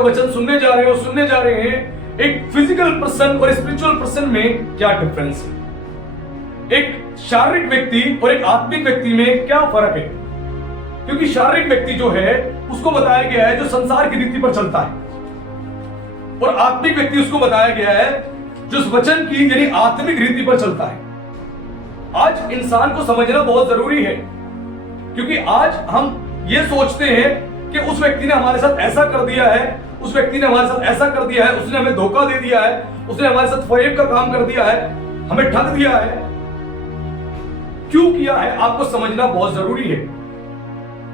का वचन सुनने जा रहे हैं एक फिजिकल पर्सन और स्पिरिचुअल पर्सन में क्या डिफरेंस है, एक शारीरिक व्यक्ति और एक आत्मिक व्यक्ति में क्या फर्क है। क्योंकि शारीरिक व्यक्ति जो है उसको बताया गया है जो संसार की रीति पर चलता है, और आत्मिक व्यक्ति उसको बताया गया है जो उस वचन की यानी आत्मिक रीति पर चलता है। आज इंसान को समझना बहुत जरूरी है, क्योंकि आज हम ये सोचते हैं कि उस व्यक्ति ने हमारे साथ ऐसा कर दिया है, उस व्यक्ति ने हमारे साथ ऐसा कर दिया है, उसने हमें धोखा दे दिया है, उसने हमारे साथ फरेब का काम कर दिया है, हमें ठग दिया है। क्यों किया है आपको समझना बहुत जरूरी है।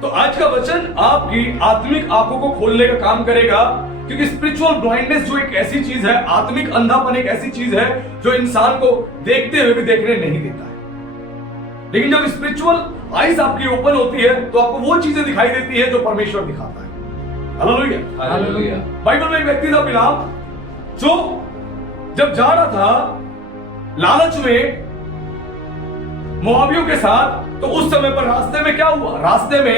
तो आज का वचन आपकी आत्मिक आंखों को खोलने का काम करेगा, क्योंकि स्पिरिचुअल ब्लाइंडनेस जो एक ऐसी चीज है, आत्मिक अंधापन एक ऐसी चीज है जो इंसान को देखते हुए भी देखने नहीं देता है। लेकिन जब स्पिरिचुअल आईज आपकी ओपन होती है तो आपको वो चीजें दिखाई देती है जो परमेश्वर दिखाता है। Hallelujah, hallelujah. बाइबल में एक व्यक्ति था बिलाम, जो जब जा रहा था लालच में मोआबियों के साथ, तो उस समय पर रास्ते में क्या हुआ, रास्ते में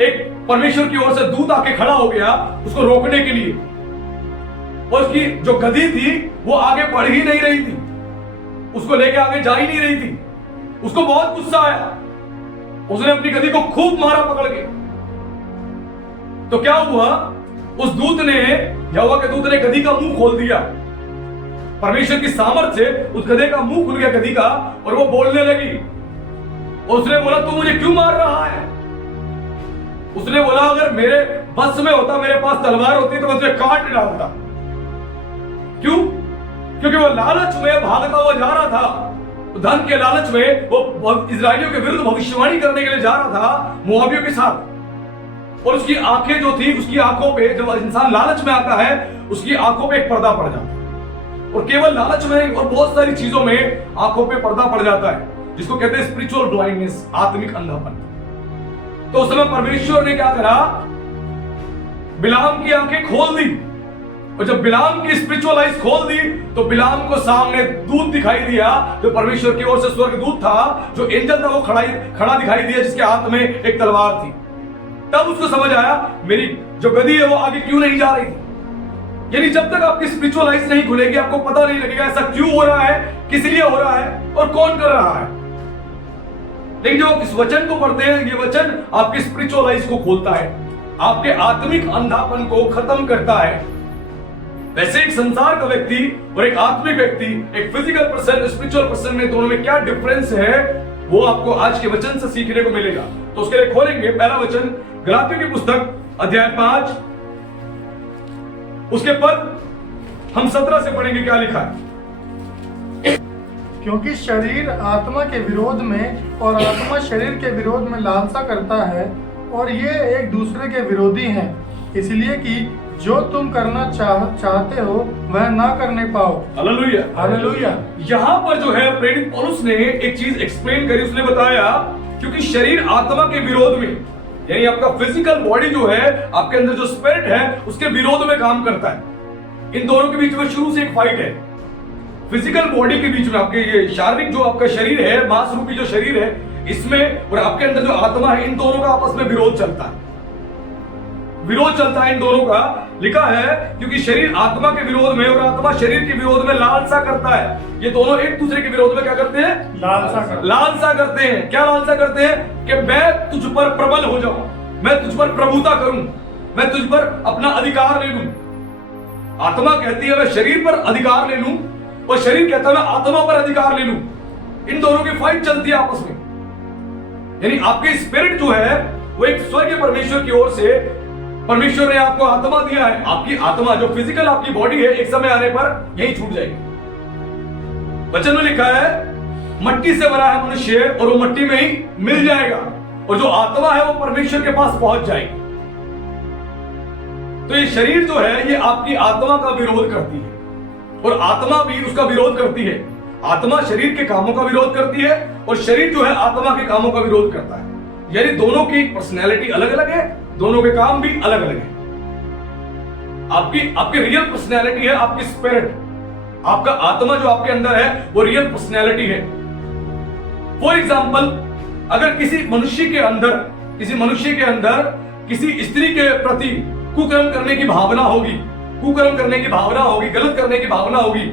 एक परमेश्वर की ओर से दूत आके खड़ा हो गया उसको रोकने के लिए, और उसकी जो गधी थी वो आगे बढ़ ही नहीं रही थी, उसको लेके आगे जा ही नहीं रही थी। उसको बहुत गुस्सा आया, उसने अपनी गधी को खूब मारा पकड़ के। तो क्या हुआ, उस दूत ने, यहोवा के दूत ने गधी का मुंह खोल दिया। परमेश्वर की सामर्थ्य से उस गधे का मुंह खुल गया, गधी का, और वो बोलने लगी। उसने बोला तू मुझे क्यों मार रहा है। उसने बोला अगर मेरे बस में होता, मेरे पास तलवार होती तो मैं तुझे काट डालता। क्यों? क्योंकि वो लालच में भागता हुआ जा रहा था, धन के लालच में वो इजरायलियों के विरुद्ध भविष्यवाणी करने के लिए जा रहा था मोआबियों के साथ। और उसकी आंखें जो थी, उसकी आंखों पे, जब इंसान लालच में आता है उसकी आंखों पे एक पर्दा पड़ जाता है, और केवल लालच में और बहुत सारी चीजों में आंखों पे पर्दा पड़ जाता है, जिसको कहते हैं स्पिरिचुअल ब्लाइंडनेस, आत्मिक अंधापन। तो उस समय परमेश्वर ने क्या करा, बिलाम की आंखें खोल दी, और जब बिलाम की स्पिरिचुअल आइज खोल दी तो बिलाम को सामने दूत दिखाई दिया, जो परमेश्वर की ओर से स्वर्ग दूत था, जो एंजल था, वो खड़ा दिखाई दिया, जिसके हाथ में एक तलवार थी। तब उसको समझ आया मेरी जो गधी है वो आगे क्यों नहीं जा रही थी। यानी जब तक आपकी स्पिरिचुअल आइज नहीं खुलेगी आपको पता नहीं लगेगा ऐसा क्यों हो रहा है, किस लिए हो रहा है और कौन कर रहा है। लेकिन जो इस वचन को पढ़ते हैं, ये वचन आपकी स्पिरिचुअल आइज को खोलता है, आपके आत्मिक अंधापन को खत्म करता है। वैसे एक संसार का व्यक्ति और एक आत्मिक व्यक्ति, एक फिजिकल पर्सन, स्पिरिचुअल पर्सन में, दोनों में क्या डिफरेंस है वो आपको आज के वचन से सीखने को मिलेगा। तो उसके लिए खोलेंगे पहला वचन, गलातियों की पुस्तक अध्याय 5, उसके पद हम 17 से पढ़ेंगे। क्या लिखा है? क्योंकि शरीर आत्मा के विरोध में और आत्मा शरीर के विरोध में लालसा करता है, और ये एक दूसरे के विरोधी हैं, इसलिए कि जो तुम करना चाहते हो वह ना करने पाओ। Hallelujah, hallelujah. यहाँ पर जो है प्रेरित पौलुस ने एक चीज एक्सप्लेन करी। उसने बताया क्योंकि शरीर आत्मा के विरोध में, यानी आपका फिजिकल बॉडी जो है, आपके अंदर जो स्पिरिट है, उसके विरोध में काम करता है। इन दोनों के बीच में शुरू से एक फाइट है। फिजिकल बॉडी के बीच में, आपके ये शारीरिक जो आपका शरीर है, मांस रूपी जो शरीर है, इसमें और आपके अंदर जो आत्मा है, इन दोनों का आपस में विरोध चलता है। विरोध चलता है इन दोनों का। लिखा है क्योंकि शरीर आत्मा के विरोध में और आत्मा शरीर के विरोध में लालसा करता है। ये दोनों एक दूसरे के विरोध में क्या करते हैं? लालसा करते हैं। क्या लालसा करते हैं? कि मैं तुझ पर प्रबल हो जाऊं, मैं तुझ पर प्रभुता करूं, मैं तुझ पर अपना अधिकार ले लूं। आत्मा कहती है मैं शरीर पर अधिकार ले लूं, और शरीर कहता है मैं आत्मा पर अधिकार ले लूं। इन दोनों की फाइट चलती है आपस में। यानी आपके स्पिरिट जो है वो एक स्वर्गीय परमेश्वर की ओर से, परमेश्वर ने आपको आत्मा दिया है। आपकी आत्मा जो फिजिकल आपकी बॉडी है, एक समय आने पर यही छूट जाएगी। वचन में लिखा है मट्टी से बना है मनुष्य और वो मट्टी में ही मिल जाएगा, और जो आत्मा है वो परमेश्वर के पास पहुंच जाएगी। तो ये शरीर जो है ये आपकी आत्मा का विरोध करती है, और आत्मा भी उसका विरोध करती है। आत्मा शरीर के कामों का विरोध करती है, और शरीर जो है आत्मा के कामों का विरोध करता है। यानी दोनों की पर्सनैलिटी अलग अलग है, दोनों के काम भी अलग अलग है। आपकी रियल पर्सनैलिटी है आपकी स्पिरिट, आपका आत्मा जो आपके अंदर है वो रियल पर्सनैलिटी है। फॉर एग्जाम्पल, अगर किसी मनुष्य के अंदर किसी स्त्री के प्रति कुकर्म करने की भावना होगी, कुकर्म करने की भावना होगी, गलत करने की भावना होगी।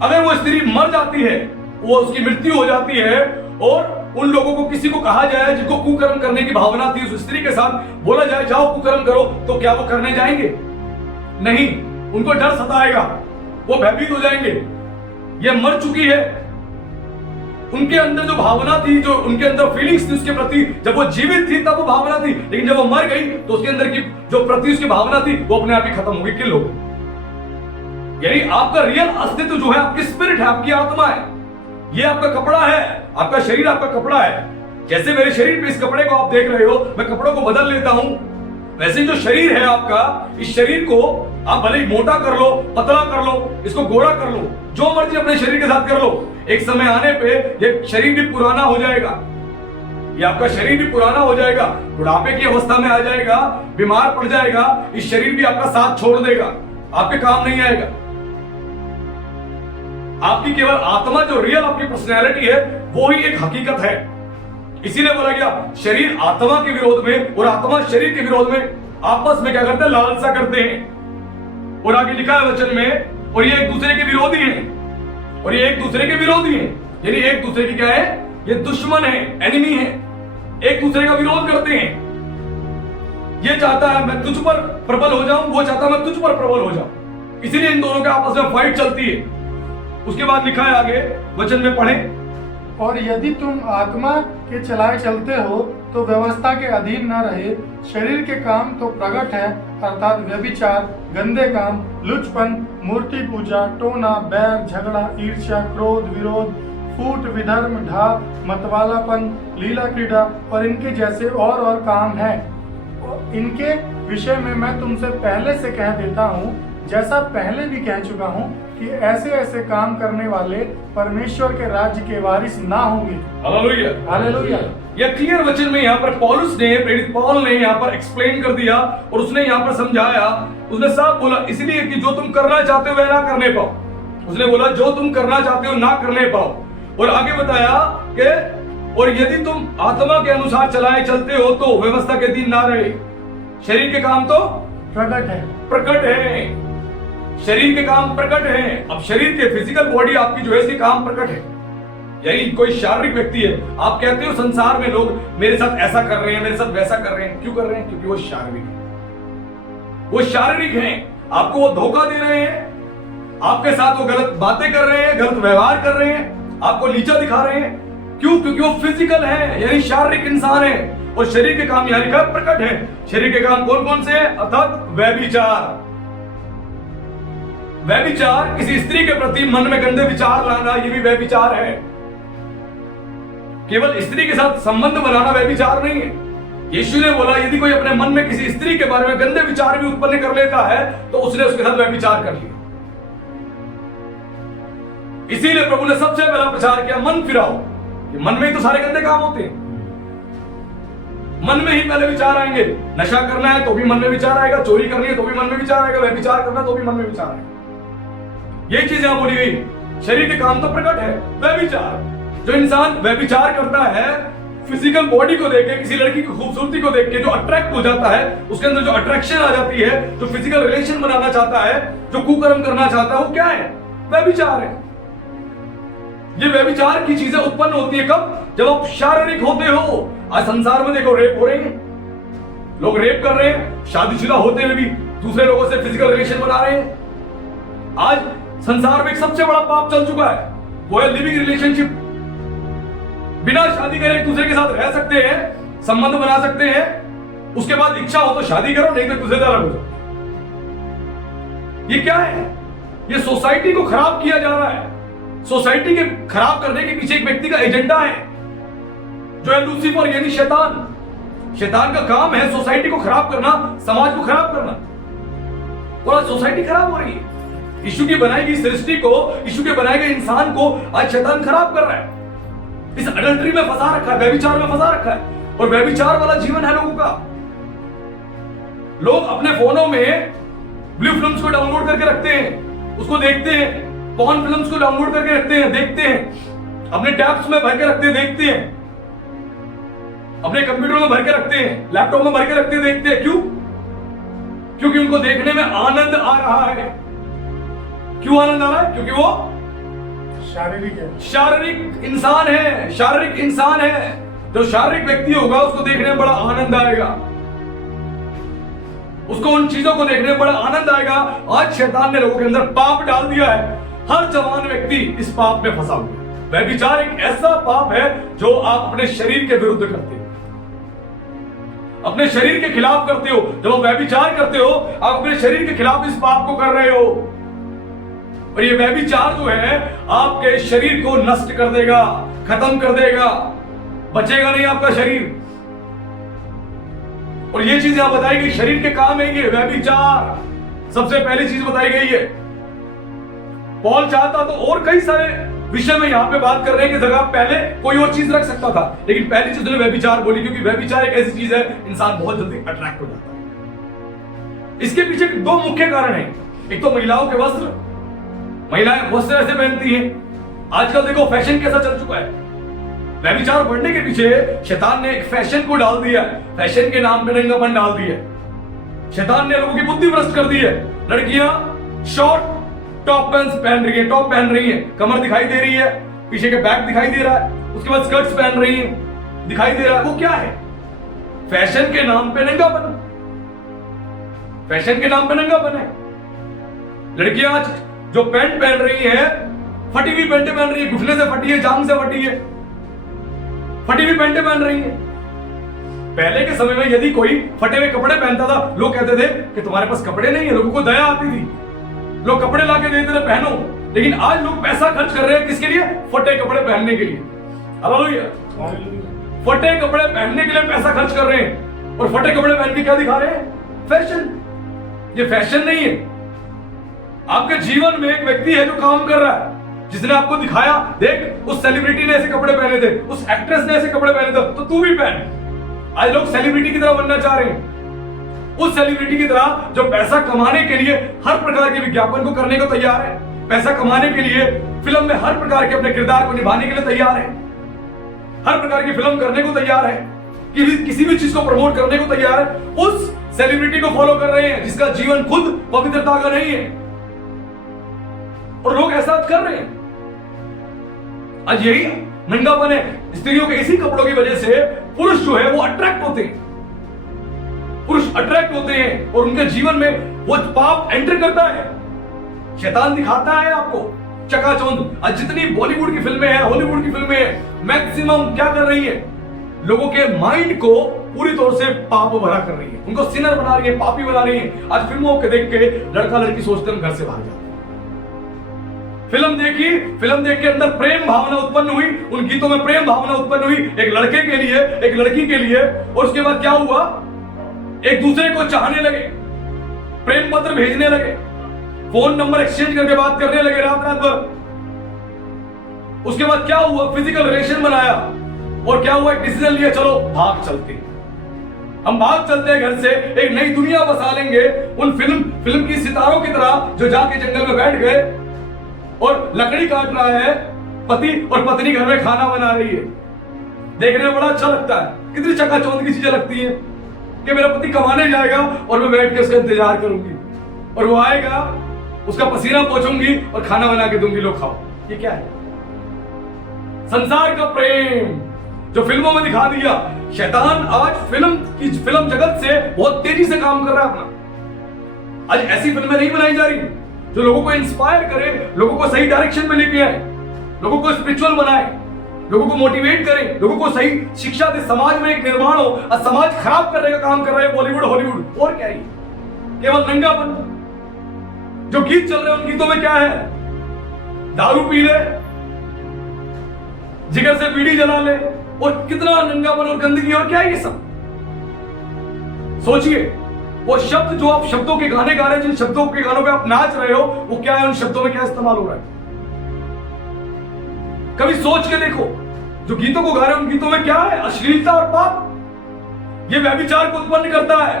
अगर वो स्त्री मर जाती है, वो उसकी मृत्यु हो जाती है, और उन लोगों को किसी को कहा जाए जिनको कुकर्म करने की भावना थी, उस स्त्री के साथ बोला जाए जाओ कुकर्म करो, तो क्या वो करने जाएंगे? नहीं, उनको डर सताएगा, वो भयभीत हो जाएंगे। ये मर चुकी है, उनके अंदर जो भावना थी, जो उनके अंदर फीलिंग्स थी उसके प्रति, जब वो जीवित थी तब वो भावना थी, लेकिन जब वो मर गई तो उसके अंदर की जो प्रति उसकी भावना थी वो अपने आप ही खत्म हो गई, किल हो गई। यानी आपका रियल अस्तित्व जो है आपकी स्पिरिट है, आपकी आत्मा है, ये आपका कपड़ा है, आपका शरीर आपका कपड़ा है। जैसे मेरे शरीर पे इस कपड़े को आप देख रहे हो, मैं कपड़ों को बदल लेता हूं, वैसे जो शरीर है आपका, इस शरीर को आप भले ही मोटा कर लो, पतला कर लो, इसको गोरा कर लो, जो मर्जी अपने शरीर के साथ कर लो, एक समय आने पे ये शरीर भी पुराना हो जाएगा, ये आपका शरीर भी पुराना हो जाएगा, बुढ़ापे की अवस्था में आ जाएगा, बीमार पड़ जाएगा, इस शरीर भी आपका साथ छोड़ देगा, आपके काम नहीं आएगा। आपकी केवल आत्मा, जो रियल आपकी पर्सनैलिटी है, वो ही एक हकीकत है। इसीलिए बोला गया शरीर आत्मा के विरोध में और आत्मा शरीर के विरोध में आपस में क्या करते हैं? लालसा करते हैं। और आगे लिखा है वचन में, और ये एक दूसरे के विरोधी हैं, और ये एक दूसरे के विरोधी हैं, यानी एक दूसरे की क्या है? ये दुश्मन है, एनिमी है, एक दूसरे का विरोध करते हैं। ये चाहता है मैं तुझ पर प्रबल हो जाऊं, वो चाहता है मैं तुझ पर प्रबल हो जाऊं, इसीलिए इन दोनों के आपस में फाइट चलती है। उसके बाद लिखा है आगे वचन में पढ़ें, और यदि तुम आत्मा के चलाए चलते हो तो व्यवस्था के अधीन न रहे। शरीर के काम तो प्रकट है, अर्थात व्यभिचार, गंदे काम, लुचपन, मूर्ति पूजा, टोना, बैर, झगड़ा, ईर्ष्या, क्रोध, विरोध, फूट, विधर्म, ढा, मतवालापन, लीला क्रीड़ा और इनके जैसे और काम है। इनके विषय में मैं तुमसे पहले से कह देता हूँ, जैसा पहले भी कह चुका हूँ, कि ऐसे ऐसे काम करने वाले परमेश्वर के राज्य के वारिस ना होंगे। Hallelujah, hallelujah. यह क्लियर वचन में यहाँ पर पौलुस ने, प्रेरित पौल ने यहाँ पर एक्सप्लेन कर दिया, और उसने यहाँ पर समझाया। उसने साफ बोला, इसलिए कि जो तुम करना चाहते हो वह ना करने पाओ। उसने बोला जो तुम करना चाहते हो ना करने पाओ, और आगे बताया कि और यदि तुम आत्मा के अनुसार चलाए चलते हो तो व्यवस्था के अधीन ना रहे। शरीर के काम तो प्रकट है, शरीर के काम प्रकट हैं। अब शरीर के फिजिकल बॉडी आपकी जो है इसके काम प्रकट है, यानी कोई शारीरिक व्यक्ति है, आप कहते हो संसार में लोग मेरे साथ ऐसा कर रहे हैं, मेरे साथ वैसा कर रहे हैं, क्यों कर रहे हैं? क्योंकि वो शारीरिक है, वो शारीरिक हैं, आपको वो धोखा दे रहे हैं, आपके साथ वो गलत बातें कर रहे हैं, गलत व्यवहार कर रहे हैं, आपको नीचा दिखा रहे हैं। क्यों? क्योंकि वो फिजिकल है, यानी शारीरिक इंसान है, और शरीर के काम यहाँ लिखा प्रकट है। शरीर के काम कौन कौन से हैं? अर्थात व्यभिचार, व्यभिचार, किसी स्त्री के प्रति मन में गंदे विचार लाना, ये भी व्यभिचार है। केवल स्त्री के साथ संबंध बनाना व्यभिचार नहीं है। यीशु ने बोला यदि कोई अपने मन में किसी स्त्री के बारे में गंदे विचार भी उत्पन्न कर लेता है तो उसने उसके साथ व्यभिचार कर लिया। इसीलिए प्रभु ने सबसे पहला प्रचार किया, मन फिराओ। मन में ही तो सारे गंदे काम होते हैं, मन में ही पहले विचार आएंगे। नशा करना है तो भी मन में विचार आएगा, चोरी करनी है तो भी मन में विचार आएगा, व्यभिचार करना तो भी मन में विचार आएगा। यही चीज यहां बोली गई। शरीर के काम तो प्रकट है, व्यभिचार। जो इंसान व्यभिचार करता है, फिजिकल बॉडी को देख के, किसी लड़की की खूबसूरती को देख के जो अट्रैक्ट हो जाता है, उसके अंदर जो अट्रैक्शन आ जाती है, जो फिजिकल रिलेशन बनाना चाहता है, जो कुकर्म करना चाहता है, वो क्या है? व्यभिचार है। ये व्यभिचार की चीजें उत्पन्न होती है कब? जब आप शारीरिक होते हो। आज संसार में देखो रेप हो रहे हैं, लोग रेप कर रहे हैं, शादीशुदा होते हुए भी दूसरे लोगों से फिजिकल रिलेशन बना रहे हैं। आज संसार में एक सबसे बड़ा पाप चल चुका है, वो है लिविंग रिलेशनशिप। बिना शादी करे एक दूसरे के साथ रह सकते हैं, संबंध बना सकते हैं, उसके बाद इच्छा हो तो शादी करो, नहीं तो दूसरे से अलग हो जाओ। ये क्या है? ये सोसाइटी को खराब किया जा रहा है। सोसाइटी के खराब करने के पीछे एक व्यक्ति का एजेंडा है, जो है लूसीफर, यानी शैतान। शैतान का काम है सोसाइटी को खराब करना, समाज को खराब करना। और सोसाइटी खराब हो रही है। यीशु की बनाई गई सृष्टि को, यीशु के बनाए गए इंसान को आज शैतान खराब कर रहा है। इस अडल्ट्री में फंसा रखा है, व्यभिचार में फंसा रखा है, और व्यभिचार वाला जीवन है लोगों का। लोग अपने फोनों में ब्लू फिल्म्स को डाउनलोड करके रखते हैं, उसको देखते हैं। पॉर्न फिल्म्स को डाउनलोड करके रखते हैं, देखते हैं। अपने टैब्स में भर के रखते हैं, देखते हैं। अपने कंप्यूटर में भर के रखते हैं, लैपटॉप में भर के रखते हैं, देखते हैं। क्यों? क्योंकि उनको देखने में आनंद आ रहा है। क्यों आनंद आ रहा है? क्योंकि वो शारीरिक इंसान है। शारीरिक इंसान है। जो शारीरिक व्यक्ति होगा उसको देखने में बड़ा आनंद आएगा, उसको उन चीजों को देखने में बड़ा आनंद आएगा। आज शैतान ने लोगों के अंदर पाप डाल दिया है। हर जवान व्यक्ति इस पाप में फंसा हुआ है। व्यभिचार एक ऐसा पाप है जो आप अपने शरीर के विरुद्ध करते हो, अपने शरीर के खिलाफ करते हो। जब आप व्यभिचार करते हो आप अपने शरीर के खिलाफ इस पाप को कर रहे हो। और ये व्यभिचार जो है आपके शरीर को नष्ट कर देगा, खत्म कर देगा, बचेगा नहीं आपका शरीर। और ये चीज यहां बताई गई, शरीर के काम है ये व्यभिचार, सबसे पहली चीज बताई गई है। पॉल चाहता तो और कई सारे विषय में यहां पे बात कर रहे हैं कि जगह पहले कोई और चीज रख सकता था, लेकिन पहली चीज उसने व्यभिचार बोली, क्योंकि व्यभिचार एक ऐसी चीज है इंसान बहुत जल्दी अट्रैक्ट हो जाता है। इसके पीछे दो मुख्य कारण हैं। एक तो महिलाओं के वस्त्र, महिलाएं वस्त्र ऐसे पहनती हैं। आजकल देखो फैशन कैसा चल चुका है। व्यभिचार बढ़ने के पीछे शैतान ने एक फैशन को डाल दिया है। फैशन के नाम पे नंगापन डाल दिया है। शैतान ने लोगों की बुद्धि भ्रष्ट कर दी है। लड़कियां शॉर्ट टॉप पैंट्स पहन रही है, टॉप पहन रही है, कमर दिखाई दे रही है, पीछे के बैक दिखाई दे रहा है, उसके बाद स्कर्ट्स पहन रही है, दिखाई दे रहा है। वो क्या है? फैशन के नाम पे नंगापन। फैशन के नाम पे नंगापन है। लड़कियां आज जो पैंट पहन रही है, फटी हुई पैंटें पहन रही है, घुटने से फटी है, जांघ से फटी है, फटी हुई पैंटें पहन रही है। पहले के समय में यदि कोई फटे हुए कपड़े पहनता था, लोग कहते थे कि तुम्हारे पास कपड़े नहीं है। लोगों को दया आती थी, लोग कपड़े लाके देते थे पहनो। लेकिन आज लोग पैसा खर्च कर रहे हैं किसके लिए? फटे कपड़े पहनने के लिए। हालेलुया। फटे कपड़े पहनने के लिए पैसा खर्च कर रहे हैं। और फटे कपड़े पहन के क्या दिखा रहे हैं? फैशन। ये फैशन नहीं है। आपके जीवन में एक व्यक्ति है जो काम कर रहा है, जिसने आपको दिखाया, देख उस सेलिब्रिटी ने ऐसे कपड़े पहने थे, उस एक्ट्रेस ने ऐसे कपड़े पहने थे, तो तू भी पहन। आज लोग सेलिब्रिटी की तरह बनना चाह रहे हैं, उस सेलिब्रिटी की तरह जो पैसा कमाने के लिए हर प्रकार के विज्ञापन को करने को तैयार है, पैसा कमाने के लिए फिल्म में हर प्रकार के अपने किरदार को निभाने के लिए तैयार है, हर प्रकार की फिल्म करने को तैयार है, किसी भी चीज को प्रमोट करने को तैयार है। उस सेलिब्रिटी को फॉलो कर रहे हैं जिसका जीवन खुद पवित्रता का नहीं है, और लोग ऐसा कर रहे हैं। आज यही नंगापन है। स्त्रियों के इसी कपड़ों की वजह से पुरुष जो है वो अट्रैक्ट होते हैं, पुरुष अट्रैक्ट होते हैं और उनके जीवन में वो पाप एंटर करता है। शैतान दिखाता है आपको चकाचौंध। आज जितनी बॉलीवुड की फिल्में हैं, हॉलीवुड की फिल्में हैं, मैक्सिमम क्या कर रही है? लोगों के माइंड को पूरी तौर से पाप भरा कर रही है, उनको सिनर बना रही है, पापी बना रही है। आज फिल्मों के देख के लड़का लड़की सोचते हैं घर से बाहर जाते। फिल्म देखी, फिल्म देख के अंदर प्रेम भावना उत्पन्न हुई, उन गीतों में प्रेम भावना उत्पन्न हुई, एक लड़के के लिए, एक लड़की के लिए, और उसके बाद क्या हुआ? एक दूसरे को चाहने लगे, प्रेम पत्र भेजने लगे, फोन नंबर एक्सचेंज करके बात करने लगे रात रात भर। उसके बाद क्या हुआ? फिजिकल रिलेशन बनाया, और क्या हुआ? एक डिसीजन लिया, चलो भाग चलते हैं, हम भाग चलते हैं घर से, एक नई दुनिया बसा लेंगे। उन फिल्म की सितारों की तरह जो जाके जंगल में बैठ गए और लकड़ी काट रहा है पति, और पत्नी घर में खाना बना रही है। देखने में बड़ा अच्छा लगता है। कितनी चकाचौंध की चीजें लगती हैं कि मेरा पति कमाने जाएगा और मैं बैठ के उसका इंतजार करूंगी, और वो आएगा, उसका पसीना पोंछूंगी और खाना बना के दूंगी, लो खाओ। ये क्या है? संसार का प्रेम जो फिल्मों में दिखा दिया। शैतान आज फिल्म जगत से बहुत तेजी से काम कर रहा है अपना। आज ऐसी फिल्में नहीं बनाई जा रही जो लोगों को इंस्पायर करे, लोगों को सही डायरेक्शन में लेके आए, लोगों को स्पिरिचुअल बनाए, लोगों को मोटिवेट करें, लोगों को सही शिक्षा दे, समाज में एक निर्माण हो। और समाज खराब करने का काम कर रहे हैं बॉलीवुड हॉलीवुड। और क्या है? केवल नंगापन। जो गीत चल रहे हैं उन गीतों में क्या है? दारू पी ले, जिगर से बीड़ी जला ले, और कितना नंगापन और गंदगी। और क्या है ये सब? सोचिए, वो शब्द जो आप शब्दों के गाने गा रहे हैं, जिन शब्दों के गानों पे आप नाच रहे हो, वो क्या है? उन शब्दों में क्या इस्तेमाल हो रहा है? कभी सोच के देखो, जो गीतों को गा रहे हैं उन गीतों में क्या है? अश्लीलता और पाप। ये व्यभिचार को उत्पन्न करता है।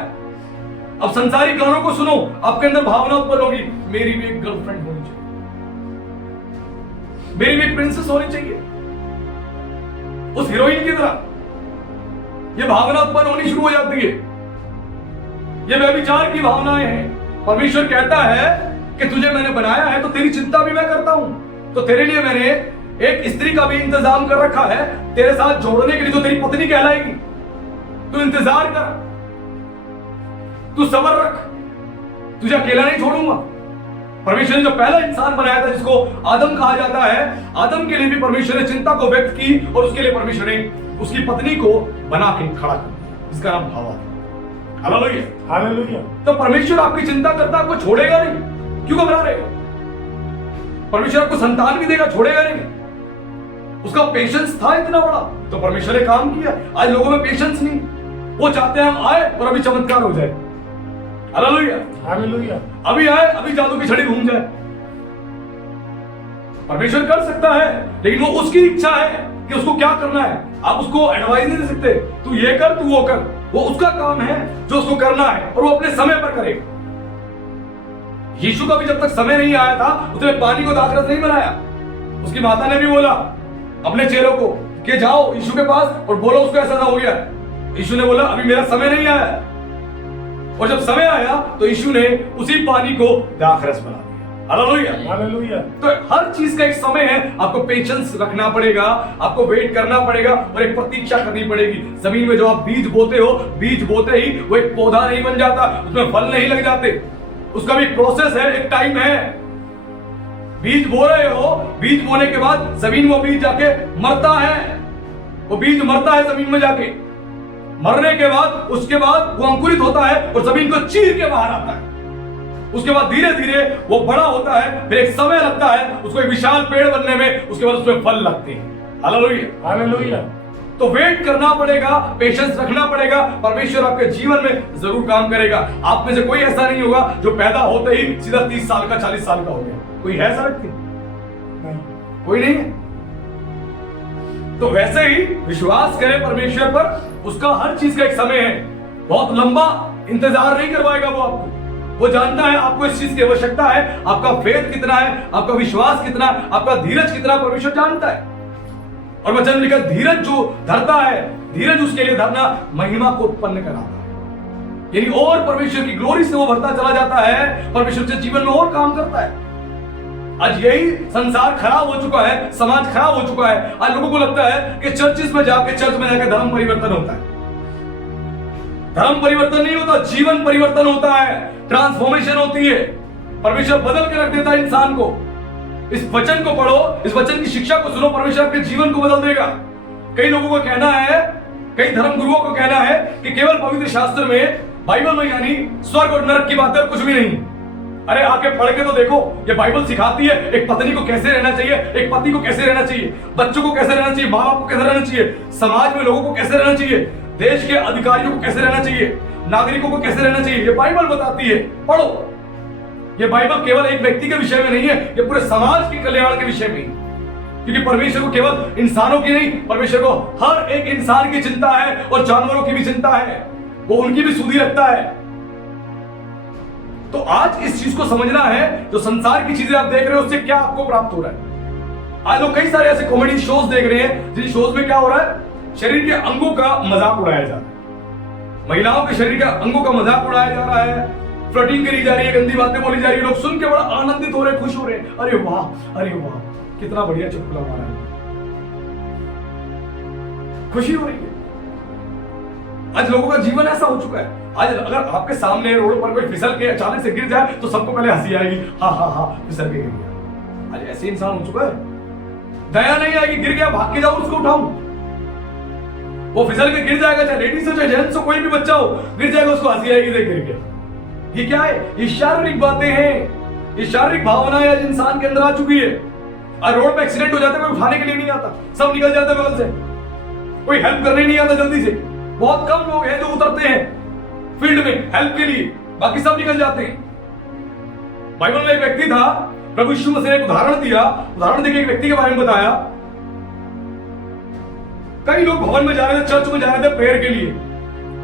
अब संसारिक गानों को सुनो, आपके अंदर भावना उत्पन्न होगी, मेरी भी एक गर्लफ्रेंड होनी चाहिए, मेरी भी एक प्रिंसेस होनी चाहिए, उस हीरोइन की तरह। ये भावना उत्पन्न होनी शुरू हो जाती है। ये व्यभिचार की भावनाएं हैं। परमेश्वर कहता है कि तुझे मैंने बनाया है तो तेरी चिंता भी मैं करता हूं, तो तेरे लिए मैंने एक स्त्री का भी इंतजाम कर रखा है तेरे साथ जोड़ने के लिए, जो तेरी पत्नी कहलाएगी। तू इंतजार कर, तू सब्र रख, तुझे अकेला नहीं छोड़ूंगा। परमेश्वर ने जो पहला इंसान बनाया था जिसको आदम कहा जाता है, आदम के लिए भी परमेश्वर ने चिंता को व्यक्त की और उसके लिए परमेश्वर ने उसकी पत्नी को बना के खड़ा कर दिया, जिसका नाम हवा था। Hallelujah, hallelujah. तो परमेश्वर आपकी चिंता करता, आपको छोड़ेगा नहीं। क्यों घबरा रहे हो? परमेश्वर आपको संतान भी देगा, छोड़ेगा नहीं। उसका पेशेंस था इतना बड़ा, तो परमेश्वर ने काम किया। आज लोगों में पेशेंस नहीं, वो चाहते हैं हम आए और अभी चमत्कार हो जाए। Hallelujah, hallelujah. अभी आए, अभी जादू की छड़ी घूम जाए। परमेश्वर कर सकता है, लेकिन वो उसकी इच्छा है कि उसको क्या करना है। आप उसको एडवाइस नहीं दे सकते, तू ये कर, तू वो कर। वो उसका काम है जो उसको करना है और वो अपने समय पर करेगा। यीशु का भी जब तक समय नहीं आया था, उसने पानी को दाखरस नहीं बनाया। उसकी माता ने भी बोला अपने चेलों को कि जाओ यीशु के पास और बोलो उसको ऐसा ना हो गया। यीशु ने बोला अभी मेरा समय नहीं आया, और जब समय आया तो यीशु ने उसी पानी को दाखरस बना दिया। Hallelujah, hallelujah. तो हर चीज का एक समय है। आपको पेशेंस रखना पड़ेगा, आपको वेट करना पड़ेगा और एक प्रतीक्षा करनी पड़ेगी। जमीन में जो आप बीज बोते हो, बीज बोते ही वो एक पौधा नहीं बन जाता, उसमें फल नहीं लग जाते। उसका भी प्रोसेस है, एक टाइम है। बीज बो रहे हो, बीज बोने के बाद जमीन वो बीज जाके मरता है, वो बीज मरता है जमीन में जाके। मरने के बाद उसके बाद वो अंकुरित होता है और जमीन को चीर के बाहर आता है। उसके बाद धीरे धीरे वो बड़ा होता है, फिर एक समय लगता है उसको एक विशाल पेड़ बनने में, उसके बाद उसमें फल लगते हैं। Hallelujah, hallelujah. तो वेट करना पड़ेगा, पेशेंस रखना पड़ेगा। परमेश्वर आपके जीवन में जरूर काम करेगा। आप में से कोई ऐसा नहीं होगा जो पैदा होते ही सीधा 30 साल का 40 साल का हो गया। कोई है ऐसा व्यक्ति? कोई नहीं है। तो वैसे ही विश्वास करें परमेश्वर पर, उसका हर चीज का एक समय है। बहुत लंबा इंतजार नहीं करवाएगा वो आपको। वो जानता है आपको इस चीज की आवश्यकता है। आपका फेथ कितना है, आपका विश्वास कितना है, आपका धीरज कितना, परमेश्वर जानता है। और वचन लिखा, धीरज जो धरता है, धीरज उसके लिए धरना महिमा को उत्पन्न कराता है। यानी और परमेश्वर की ग्लोरी से वो भरता चला जाता है, परमेश्वर के जीवन में और काम करता है। आज यही संसार खराब हो चुका है, समाज खराब हो चुका है। आज लोगों को लगता है कि चर्च में जाकर धर्म परिवर्तन होता है। धर्म परिवर्तन नहीं होता, जीवन परिवर्तन होता है, ट्रांसफॉर्मेशन होती है। परमेश्वर बदल के रख देता है इंसान को। इस वचन को पढ़ो, इस वचन की शिक्षा को सुनो, परमेश्वर आपके जीवन को बदल देगा। कई लोगों को कहना है, कई धर्म गुरुओं को कहना है कि केवल पवित्र शास्त्र में, बाइबल में यानी स्वर्ग और नरक की बातें, कुछ भी नहीं। अरे आके पढ़ के तो देखो, ये बाइबल सिखाती है एक पत्नी को कैसे रहना चाहिए, एक पति को कैसे रहना चाहिए, बच्चों को कैसे रहना चाहिए, माँ बाप को कैसे रहना चाहिए, समाज में लोगों को कैसे रहना चाहिए, देश के अधिकारियों को कैसे रहना चाहिए, नागरिकों को कैसे रहना चाहिए। ये बाइबल बताती है, पढ़ो। ये बाइबल केवल एक व्यक्ति के विषय में नहीं है, ये पूरे समाज के कल्याण के विषय में। क्योंकि परमेश्वर को केवल इंसानों की नहीं, परमेश्वर को हर एक इंसान की चिंता है और जानवरों की भी चिंता है। वो उनकी भी सुधि रखता है। तो आज इस चीज को समझना है, जो संसार की चीजें आप देख रहे हो उससे क्या आपको प्राप्त हो रहा है। आज लोग कई सारे ऐसे कॉमेडी शोज देख रहे हैं जिन शोज में क्या हो रहा है, शरीर के अंगों का मजाक उड़ाया जा रहा है। महिलाओं के शरीर के अंगों का मजाक उड़ाया जा रहा है, फ्लर्टिंग करी जा रही है, गंदी बातें बोली जा रही है। लोग सुन के बड़ा आनंदित हो रहे हैं, खुश हो रहे हैं। अरे वाह, अरे वाह, कितना बढ़िया चुटकुला मारा है, खुशी हो रही है। आज लोगों का जीवन ऐसा हो चुका है। आज अगर आपके सामने रोड पर कोई फिसल के अचानक से गिर जाए तो सबको पहले हंसी आएगी, हाँ हाँ हाँ फिसल के गिर गया। आज ऐसे इंसान हो चुका है, दया नहीं आएगी, गिर गया भाग के जाओ उसको उठाऊं। वो फिसल के गिर जाएगा, चाहे लेडीज हो चाहे जेंट्स हो, कोई भी बच्चा हो गिर जाएगा, उसको हंसी आएगी, देख गिर गया। ये क्या है? ये शारीरिक बातें हैं, ये शारीरिक भावनाएं आज इंसान के अंदर आ चुकी है। आज रोड पे एक्सीडेंट हो जाता है, कोई उठाने के लिए नहीं आता, सब निकल जाते हैं बगल से, कोई हेल्प करने नहीं आता जल्दी से। बहुत कम लोग हैं जो उतरते हैं फील्ड में हेल्प के लिए, बाकी सब निकल जाते हैं। बाइबल में एक व्यक्ति था, प्रभु यीशु मसीह ने एक उदाहरण दिया, उदाहरण देके एक व्यक्ति के बारे में बताया। कई लोग भवन में जा रहे थे, चर्च में जा रहे थे प्रेयर के लिए।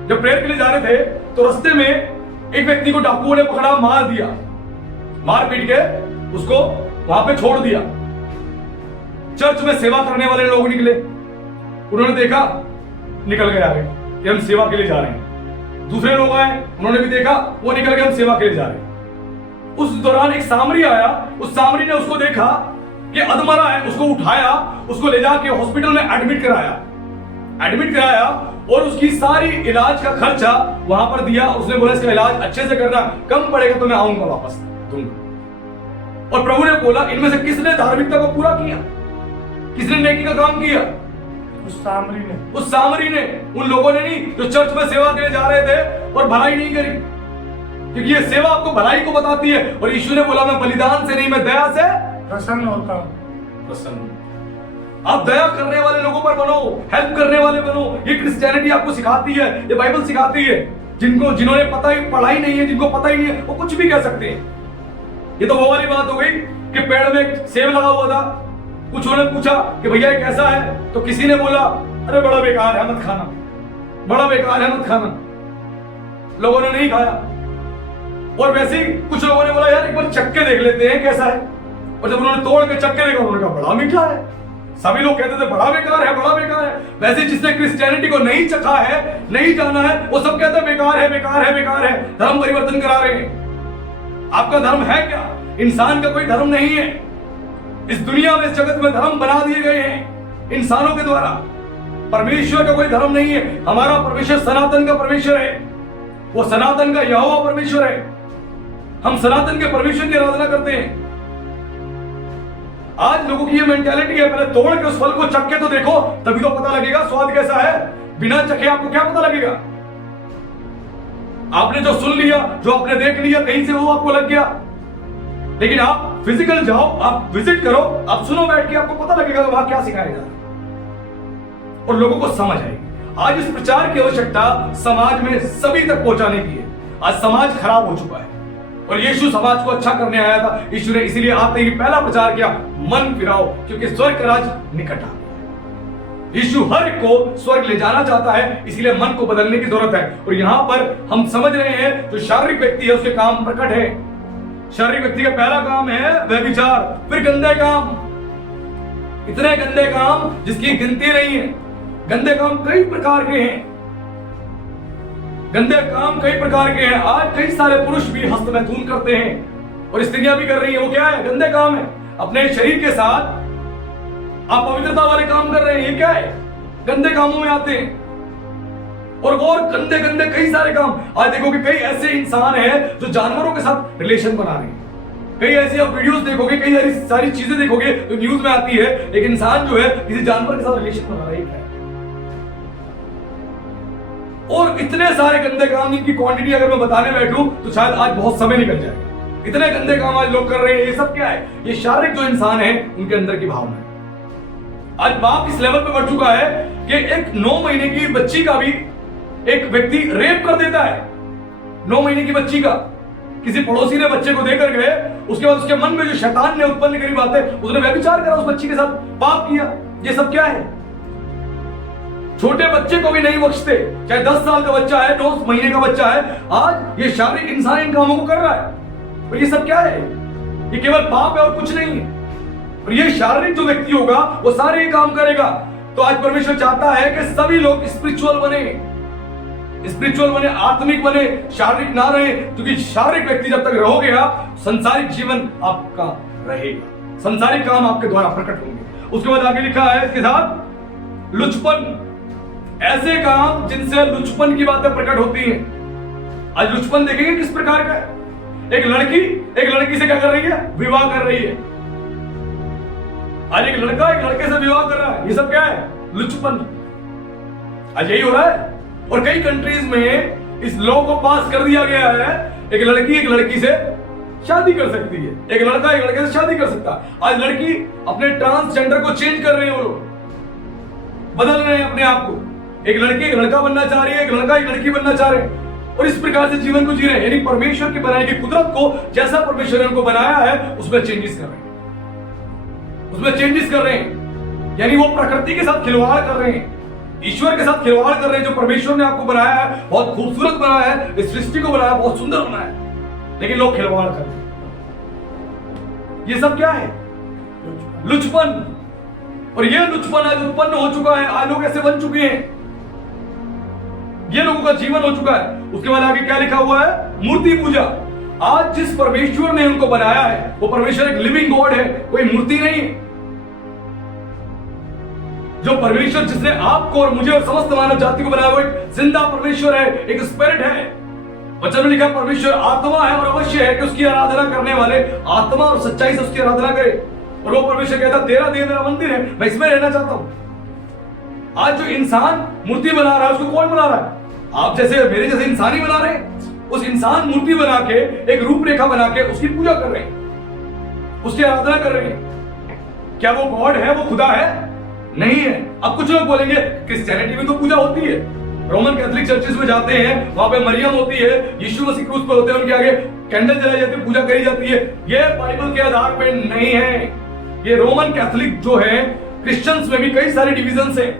जब प्रेयर के लिए जा रहे थे तो रास्ते में एक व्यक्ति को डाकुओं ने पकड़ा, मार दिया, मार पीट के उसको वहां पे छोड़ दिया। चर्च में सेवा करने वाले लोग निकले, उन्होंने देखा, निकल गए आगे कि हम सेवा के लिए जा रहे हैं। दूसरे लोग आए, उन्होंने भी देखा, वो निकल के हम सेवा के लिए जा रहे हैं। उस दौरान एक सामरी आया, उस सामरी ने उसको देखा कि अधमरा है, उसको उठाया, उसको ले जाके हॉस्पिटल में एडमिट कराया और उसकी सारी इलाज का खर्चा वहां पर दिया। उसने बोला इसका इलाज अच्छे से करना, कम पड़ेगा तो मैं आऊंगा वापस दूंगा। और प्रभु ने बोला इनमें से किसने धार्मिकता को पूरा किया, किसने नेकी का काम किया? उस सामरी ने, उन लोगों ने नहीं जो चर्च में सेवा के लिए जा रहे थे और भलाई नहीं करी, क्योंकि ये सेवा आपको भलाई को बताती है। और यीशु ने बोला मैं बलिदान से नहीं, मैं दया से प्रसन्न होता हूं। आप दया करने वाले लोगों पर बनो, हेल्प करने वाले बनो। ये क्रिश्चियनिटी आपको सिखाती है, ये बाइबल सिखाती है। जिन्होंने पढ़ाई नहीं है, जिनको पता ही नहीं है, वो कुछ भी कह सकते हैं। ये तो वो वाली बात हो गई कि पेड़ में एक सेब लगा हुआ था, कुछ उन्होंने पूछा कि भैया ये कैसा है, तो किसी ने बोला अरे बड़ा बेकार है, मत खाना, बड़ा बेकार है, मत खाना। लोगों ने नहीं खाया। और वैसे ही कुछ लोगों ने बोला यार एक बार चख के देख लेते हैं कैसा है। और जब उन्होंने तोड़ के चख के देखा, उन्होंने कहा बड़ा मीठा है। सभी लोग कहते थे बड़ा बेकार है, बड़ा बेकार है। वैसे जिसने क्रिश्चियनिटी को नहीं चखा है, नहीं जाना है, वो सब कहते हैं बेकार है, बेकार है, बेकार है। धर्म परिवर्तन करा रहे हैं। आपका धर्म है क्या? इंसान का कोई धर्म नहीं है। इस दुनिया में, इस जगत में धर्म बना दिए गए हैं इंसानों के द्वारा। परमेश्वर का कोई धर्म नहीं है। हमारा परमेश्वर सनातन का परमेश्वर है, वो सनातन का यहोवा परमेश्वर है। हम सनातन के परमेश्वर की आराधना करते हैं। आज लोगों की ये मेंटालिटी है, पहले तोड़ के उस फल को चख के तो देखो, तभी तो पता लगेगा स्वाद कैसा है। बिना चखे आपको क्या पता लगेगा? आपने जो सुन लिया, जो आपने देख लिया, कहीं से वो आपको लग गया। लेकिन आप फिजिकल जाओ, आप विजिट करो, आप सुनो बैठ के, आपको पता लगेगा वहां क्या सिखाया जा रहा है और लोगों को समझ आएगी। आज इस प्रचार की आवश्यकता समाज में सभी तक पहुंचाने की है। आज समाज खराब हो चुका है और यीशु समाज को अच्छा करने आया था। यीशु ने इसीलिए आते ही पहला प्रचार किया, मन फिराओ क्योंकि स्वर्ग का राज निकट आ गया। यीशु हर एक को स्वर्ग ले जाना चाहता है, इसीलिए मन को बदलने की जरूरत है। और यहां पर हम समझ रहे हैं जो शारीरिक व्यक्ति है उसके काम प्रकट है। शारीरिक व्यक्ति का पहला काम है व्यभिचार, फिर गंदे काम, इतने गंदे काम जिसकी गिनती नहीं है। गंदे काम कई प्रकार के हैं, गंदे काम कई प्रकार के हैं। आज कई सारे पुरुष भी हस्तमैथुन करते हैं और स्त्रियां भी कर रही हैं। वो क्या है? गंदे काम है। अपने शरीर के साथ आप पवित्रता वाले काम कर रहे हैं, ये क्या है? गंदे कामों में आते हैं। और गंदे गंदे कई सारे काम। आज देखोगे कई ऐसे इंसान हैं जो जानवरों के साथ रिलेशन बना रहे हैं। कई ऐसी आप वीडियोस देखोगे, कई सारी चीजें देखोगे जो न्यूज में आती है, एक इंसान जो है किसी जानवर के साथ रिलेशन बना रहा है। और इतने सारे गंदे काम जिनकी क्वांटिटी अगर मैं बताने बैठूं तो शायद आज बहुत समय निकल जाएगा। इतने गंदे काम आज लोग कर रहे हैं। ये सब क्या है? ये शारीरिक जो इंसान है उनके अंदर की भावना है। आज बाप इस लेवल पे बढ़ चुका है कि एक 9 महीने की बच्ची का भी एक व्यक्ति रेप कर देता है। 9 महीने की बच्ची का किसी पड़ोसी ने बच्चे को देकर गए, उसके बाद उसके मन में जो शैतान ने उत्पन्न करी बात है, उसने व्यभिचार करा, उस बच्ची के साथ पाप किया। ये सब क्या है? छोटे बच्चे को भी नहीं बख्शते, चाहे 10 साल का बच्चा है, 9 महीने का बच्चा है। आज ये शारीरिक इंसान इन कामों को कर रहा है। और ये सब क्या है? ये केवल पाप है और कुछ नहीं है। और ये शारीरिक जो व्यक्ति होगा वो सारे ये काम करेगा। तो आज परमेश्वर चाहता है कि सभी लोग स्पिरिचुअल बने, आत्मिक बने, शारीरिक ना रहे। क्योंकि शारीरिक व्यक्ति जब तक रहोगे आप, संसारिक जीवन आपका रहेगा, संसारिक काम आपके द्वारा प्रकट होंगे। उसके बाद आगे लिखा है इसके साथ लुचपन, ऐसे काम जिनसे लुचपन की बातें प्रकट होती हैं। आज लुचपन देखेंगे किस प्रकार का है। एक लड़की से क्या कर रही है? विवाह कर रही है। आज एक लड़का एक लड़के से विवाह कर रहा है। ये सब क्या है? लुचपन। आज यही हो रहा है। और कई कंट्रीज में इस लॉ को पास कर दिया गया है, एक लड़की से शादी कर सकती है, एक लड़का एक लड़के से शादी कर सकता है। आज लड़की अपने ट्रांसजेंडर को चेंज कर रहे हैं, वो लोग बदल रहे हैं अपने आप को। एक लड़की एक लड़का बनना चाह रही है, एक लड़का एक लड़की बनना चाह रहे हैं और इस प्रकार से जीवन को जी रहे हैं। यानी परमेश्वर की बनाई गई कुदरत को जैसा परमेश्वर ने उनको बनाया है उसमें चेंजेस कर रहे हैं। यानी वो प्रकृति के साथ खिलवाड़ कर रहे हैं, ईश्वर के साथ खिलवाड़ कर रहे हैं। जो परमेश्वर ने आपको बनाया है, बहुत खूबसूरत बनाया है, इस सृष्टि को बनाया, बहुत सुंदर बनाया है, लेकिन लोग खिलवाड़ कर रहे हैं। ये सब क्या है? लुचपन। और ये लुचपन आज उत्पन्न हो चुका है। आज लोग ऐसे बन चुके हैं। ये लोगों का जीवन हो चुका है। उसके बाद आगे क्या लिखा हुआ है? मूर्ति पूजा। आज जिस परमेश्वर ने उनको बनाया है वो परमेश्वर एक लिविंग गॉड है, कोई मूर्ति नहीं है। जो परमेश्वर जिसने आपको और मुझे और समस्त मानव जाति को बनाया वो एक जिंदा परमेश्वर है, एक स्पिरिट है। वचन में लिखा परमेश्वर आत्मा है और अवश्य है कि उसकी आराधना करने वाले आत्मा और सच्चाई से उसकी आराधना करे। और वो परमेश्वर कहता तेरा देह मेरा मंदिर है, मैं इसमें रहना चाहता हूं। आज जो इंसान मूर्ति बना रहा है उसको कौन बना रहा है? आप जैसे मेरे जैसे इंसान ही बना रहे हैं। उस इंसान मूर्ति बना के एक रूपरेखा बना के उसकी पूजा कर रहे हैं, उसकी आराधना कर रहे हैं। क्या वो गॉड है? वो खुदा है? नहीं है। अब कुछ लोग बोलेंगे क्रिश्चियनिटी में तो पूजा होती है, रोमन कैथोलिक चर्चेस में जाते हैं, वहां पे मरियम होती है, यीशु मसीह क्रूस पे होते हैं, उनके आगे कैंडल जलाई जाती है, पूजा करी जाती है। ये बाइबल के आधार पे नहीं है। ये रोमन कैथोलिक जो है, क्रिश्चियंस में भी कई सारे डिविजन्स हैं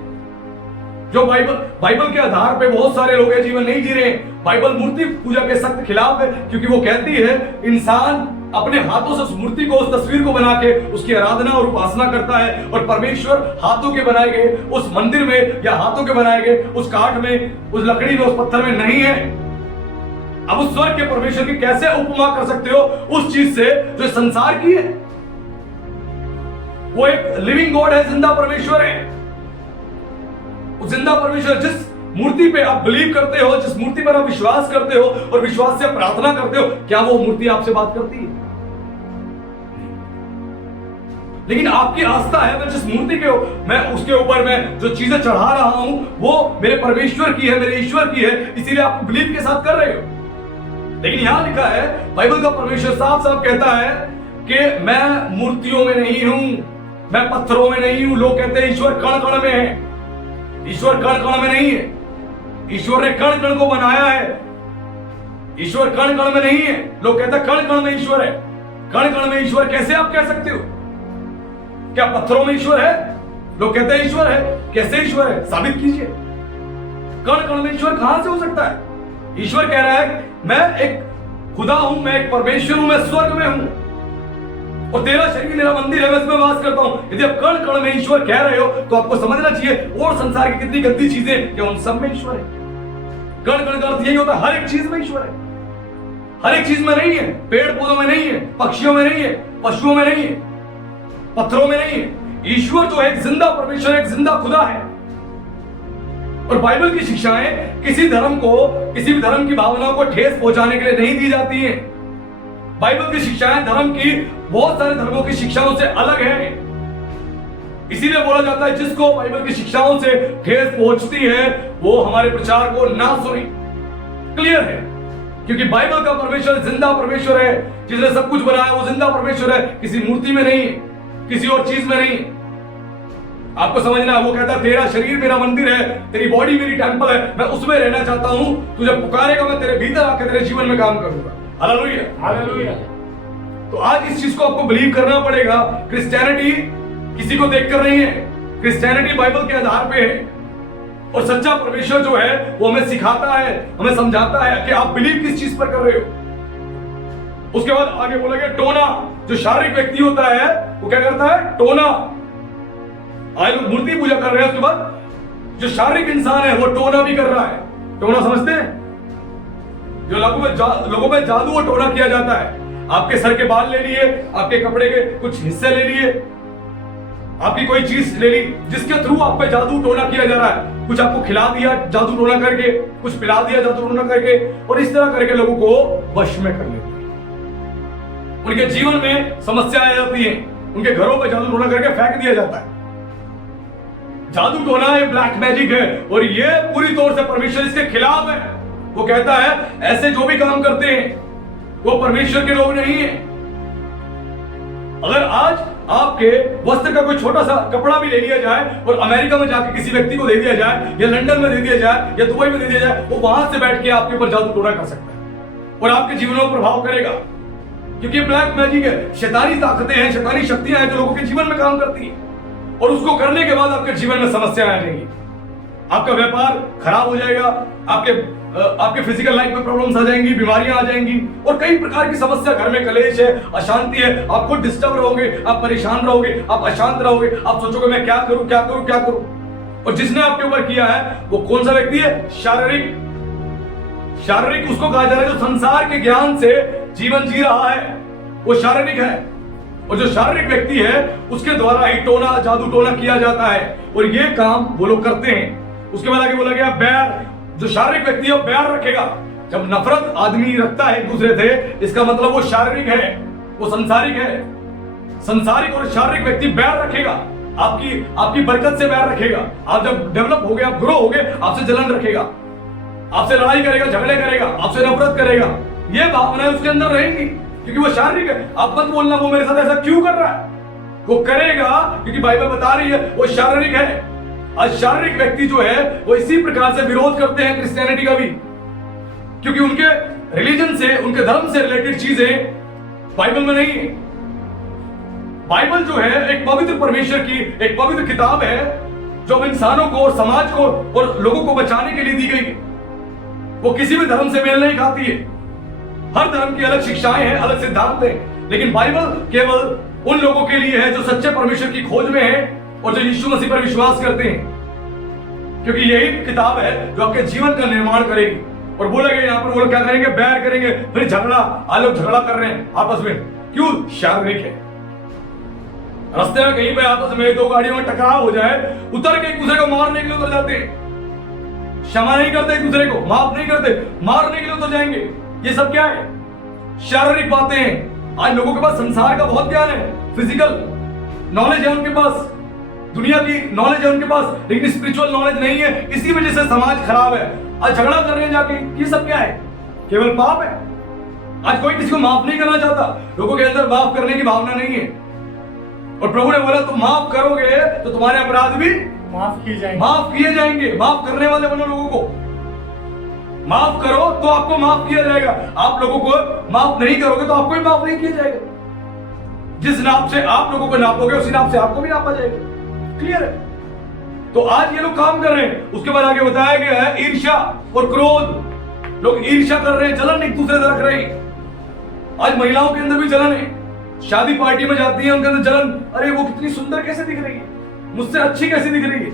जो बाइबल के आधार पे बहुत सारे लोग जीवन नहीं जी रहे हैं। बाइबल मूर्ति पूजा के सख्त खिलाफ है, क्योंकि वो कहती है इंसान अपने हाथों से उस मूर्ति को, उस तस्वीर को बना के उसकी आराधना और उपासना करता है, और परमेश्वर हाथों के बनाए गए उस मंदिर में या हाथों के बनाए गए उस काठ में, उस लकड़ी में, उस पत्थर में नहीं है। अब उस स्वर्ग के परमेश्वर की कैसे उपमा कर सकते हो उस चीज से जो संसार की है? वो एक लिविंग गॉड है, जिंदा परमेश्वर है। उस जिंदा परमेश्वर जिस मूर्ति पे आप बिलीव करते हो, जिस मूर्ति पर आप विश्वास करते हो और विश्वास से प्रार्थना करते हो, क्या वो मूर्ति आपसे बात करती है? लेकिन आपकी आस्था है मैं जिस मूर्ति के मैं उसके ऊपर मैं जो चीजें चढ़ा रहा हूं वो मेरे परमेश्वर की है, मेरे ईश्वर की है, इसीलिए आप बिलीव के साथ कर रहे हो। लेकिन यहां लिखा है, बाइबल का परमेश्वर साफ साफ कहता है कि मैं मूर्तियों में नहीं हूं, मैं पत्थरों में नहीं हूं। लोग कहते हैं ईश्वर कण कण में है। ईश्वर कण कण में नहीं है। ईश्वर ने कण कण को बनाया है। ईश्वर कण कण में नहीं है। लोग कहते हैं कण कण में ईश्वर है। कण कण में ईश्वर कैसे आप कह सकते हो? क्या पत्थरों में ईश्वर है? लोग कहते हैं ईश्वर है। कैसे ईश्वर है? साबित कीजिए। कण कण में ईश्वर कहां से हो सकता है? ईश्वर कह रहा है मैं एक खुदा हूं, मैं एक परमेश्वर हूं, मैं स्वर्ग में हूं और तेरा शरीर मेरा मंदिर है, मैं इसमें वास करता हूं। यदि आप कण कण में ईश्वर कह रहे हो तो आपको समझना चाहिए और संसार की कितनी गंदी चीजें कि उन सब में ईश्वर है। कण कण का अर्थ यही होता है हर एक चीज में ईश्वर है। हर एक चीज में नहीं है। पेड़ पौधों में नहीं है, पक्षियों में नहीं है, पशुओं में नहीं है, पत्थरों में नहीं है। ईश्वर जो है एक जिंदा परमेश्वर, एक जिंदा खुदा है। और बाइबल की शिक्षाएं किसी धर्म को, किसी भी धर्म की भावनाओं को ठेस पहुंचाने के लिए नहीं दी जाती हैं। बाइबल की शिक्षाएं धर्म की बहुत सारे धर्मों की शिक्षाओं से अलग है। इसीलिए बोला जाता है जिसको बाइबल की शिक्षाओं से ठेस पहुंचती है वो हमारे प्रचार को ना सुने। क्लियर है? क्योंकि बाइबल का परमेश्वर जिंदा परमेश्वर है, जिसने सब कुछ बनाया वो जिंदा परमेश्वर है, किसी मूर्ति में नहीं है, किसी और चीज में नहीं। आपको समझना है, वो कहता है तेरा शरीर मेरा मंदिर है, तेरी बॉडी मेरी टेंपल है, मैं उसमें रहना चाहता हूं। तुझे पुकारेगा मैं तेरे भीतर आकर तेरे जीवन में काम करूंगा। Hallelujah, hallelujah. तो आज इस चीज को आपको बिलीव करना पड़ेगा। क्रिश्चियनिटी किसी को देखकर नहीं है, क्रिश्चियनिटी बाइबल के आधार पे है। और सच्चा परमेश्वर जो है वो हमें सिखाता है, हमें समझाता है कि आप बिलीव किस चीज पर कर रहे हो। उसके बाद आगे बोलेंगे टोना। जो शारीरिक व्यक्ति होता है वो क्या करता है? टोना। आज लोग मूर्ति पूजा कर रहे हैं, उसके बाद जो शारीरिक इंसान है वो टोना भी कर रहा है। टोना समझते हैं? जो लोगों में जादू और टोना किया जाता है। आपके सर के बाल ले लिए, आपके कपड़े के कुछ हिस्से ले लिए, आपकी कोई चीज ले ली जिसके थ्रू आप पे जादू टोना किया जा रहा है। कुछ आपको खिला दिया जादू टोना करके, कुछ पिला दिया जादू टोना करके, और इस तरह करके लोगों को वश में कर लेते हैं। उनके जीवन में समस्या आ जाती है, उनके घरों पे जादू टोना करके फेंक दिया जाता है। जादू टोना ये ब्लैक मैजिक है और ये पूरी तौर से परमेश्वर इसके खिलाफ है। वो कहता है ऐसे जो भी काम करते हैं वो परमेश्वर के लोग नहीं है। अगर आज आपके वस्त्र का कोई छोटा सा कपड़ा भी ले लिया जाए और अमेरिका में जाके किसी व्यक्ति को दे दिया जाए, या लंदन में दे दिया जाए, या दुबई में दे दिया जाए, वो वहां से बैठ के आपके ऊपर जादू टोना कर सकता है और आपके जीवन में प्रभाव करेगा। क्योंकि ब्लैक मैजिक है, शैतानी ताकतें हैं, शैतानी शक्तियां हैं जो लोगों के जीवन में काम करती हैं, और उसको करने के बाद आपके जीवन में समस्याएं आ जाएंगी। आपका व्यापार खराब हो जाएगा, आपके फिजिकल लाइफ में प्रॉब्लम्स आ जाएंगी, बीमारियां आ जाएंगी, और कई प्रकार की समस्या, घर में कलेश है, अशांति है, आप खुद डिस्टर्ब रहोगे, आप परेशान रहोगे, आप अशांत रहोगे, आप सोचोगे मैं क्या करूं क्या करूं क्या करूं। और जिसने आपके ऊपर किया है वो कौन सा व्यक्ति है? शारीरिक। शारीरिक उसको कहा जा रहा है जो संसार के ज्ञान से जीवन जी रहा है, वो शारीरिक है। और जो शारीरिक व्यक्ति है उसके द्वारा ही टोना, जादू टोना किया जाता है, और ये काम वो लोग करते हैं। उसके बाद आगे बोला गया बैर। जो शारीरिक व्यक्ति है वो बैर रखेगा। जब नफरत आदमी रखता है एक दूसरे से, इसका मतलब वो शारीरिक है, वो संसारिक है। संसारिक और शारीरिक व्यक्ति बैर रखेगा, आपकी बरकत से बैर रखेगा। आप जब डेवलप हो गए, आप ग्रो हो गए, आपसे जलन रखेगा, आपसे लड़ाई करेगा, झगड़े करेगा, आपसे नफरत करेगा। ये भावनाएं उसके अंदर रहेंगी क्योंकि वो शारीरिक है। आप मत बोलना वो मेरे साथ ऐसा क्यों कर रहा है, वो करेगा क्योंकि बाइबल बता रही है वो शारीरिक है। आज शारीरिक व्यक्ति जो है वो इसी प्रकार से विरोध करते हैं क्रिश्चियनिटी का भी, क्योंकि उनके रिलीजन से, उनके धर्म से रिलेटेड चीजें बाइबल में नहीं है। बाइबल जो है एक पवित्र परमेश्वर की एक पवित्र किताब है जो इंसानों को और समाज को और लोगों को बचाने के लिए दी गई है। वो किसी भी धर्म से मेल नहीं खाती है। हर धर्म की अलग शिक्षाएं हैं, अलग सिद्धांत हैं, लेकिन बाइबल केवल उन लोगों के लिए है जो सच्चे परमेश्वर की खोज में है और जो यीशु मसीह पर विश्वास करते हैं, क्योंकि यही किताब है जो आपके जीवन का निर्माण करेगी। और बोलेंगे यहाँ पर, वो लोग क्या करेंगे? बैर करेंगे, फिर झगड़ा। आज लोग झगड़ा कर रहे हैं आपस में, क्यों? शारीरिक है। रास्ते में कहीं पे आपस में दो गाड़ियों में टकराव हो जाए, उतर के एक दूसरे को मारने के लिए उतर जाते हैं। क्षमा नहीं करते एक दूसरे को, माफ नहीं करते, मारने के लिए उतर जाएंगे। ये सब क्या है? शारीरिक बातें हैं। आज लोगों के पास संसार का बहुत ज्ञान है, फिजिकल नॉलेज है उनके पास, दुनिया की नॉलेज है उनके पास, लेकिन स्पिरिचुअल नॉलेज नहीं है। इसी वजह से समाज खराब है। आज झगड़ा कर रहे हैं जाके, ये सब क्या है? केवल पाप है। आज कोई किसी को माफ नहीं करना चाहता, लोगों के अंदर माफ करने की भावना नहीं है। और प्रभु ने बोला तुम माफ करोगे तो तुम्हारे अपराध भी माफ किए जाएंगे। माफ करने वाले बनो, लोगों को माफ करो तो आपको माफ किया जाएगा। आप लोगों को माफ नहीं करोगे तो आपको भी माफ नहीं किया जाएगा। जिस नाप से आप लोगों को नापोगे उसी नाप से आपको भी नापा जाएगा। क्लियर है? तो आज ये लोग काम कर रहे हैं। उसके बाद आगे बताया गया है ईर्ष्या और क्रोध। लोग ईर्ष्या कर रहे हैं, जलन एक दूसरे से रख रहे हैं। आज महिलाओं के अंदर भी जलन है। शादी पार्टी में जाती है, उनके अंदर जलन, अरे वो कितनी सुंदर कैसे दिख रही है, मुझसे अच्छी कैसी दिख रही है,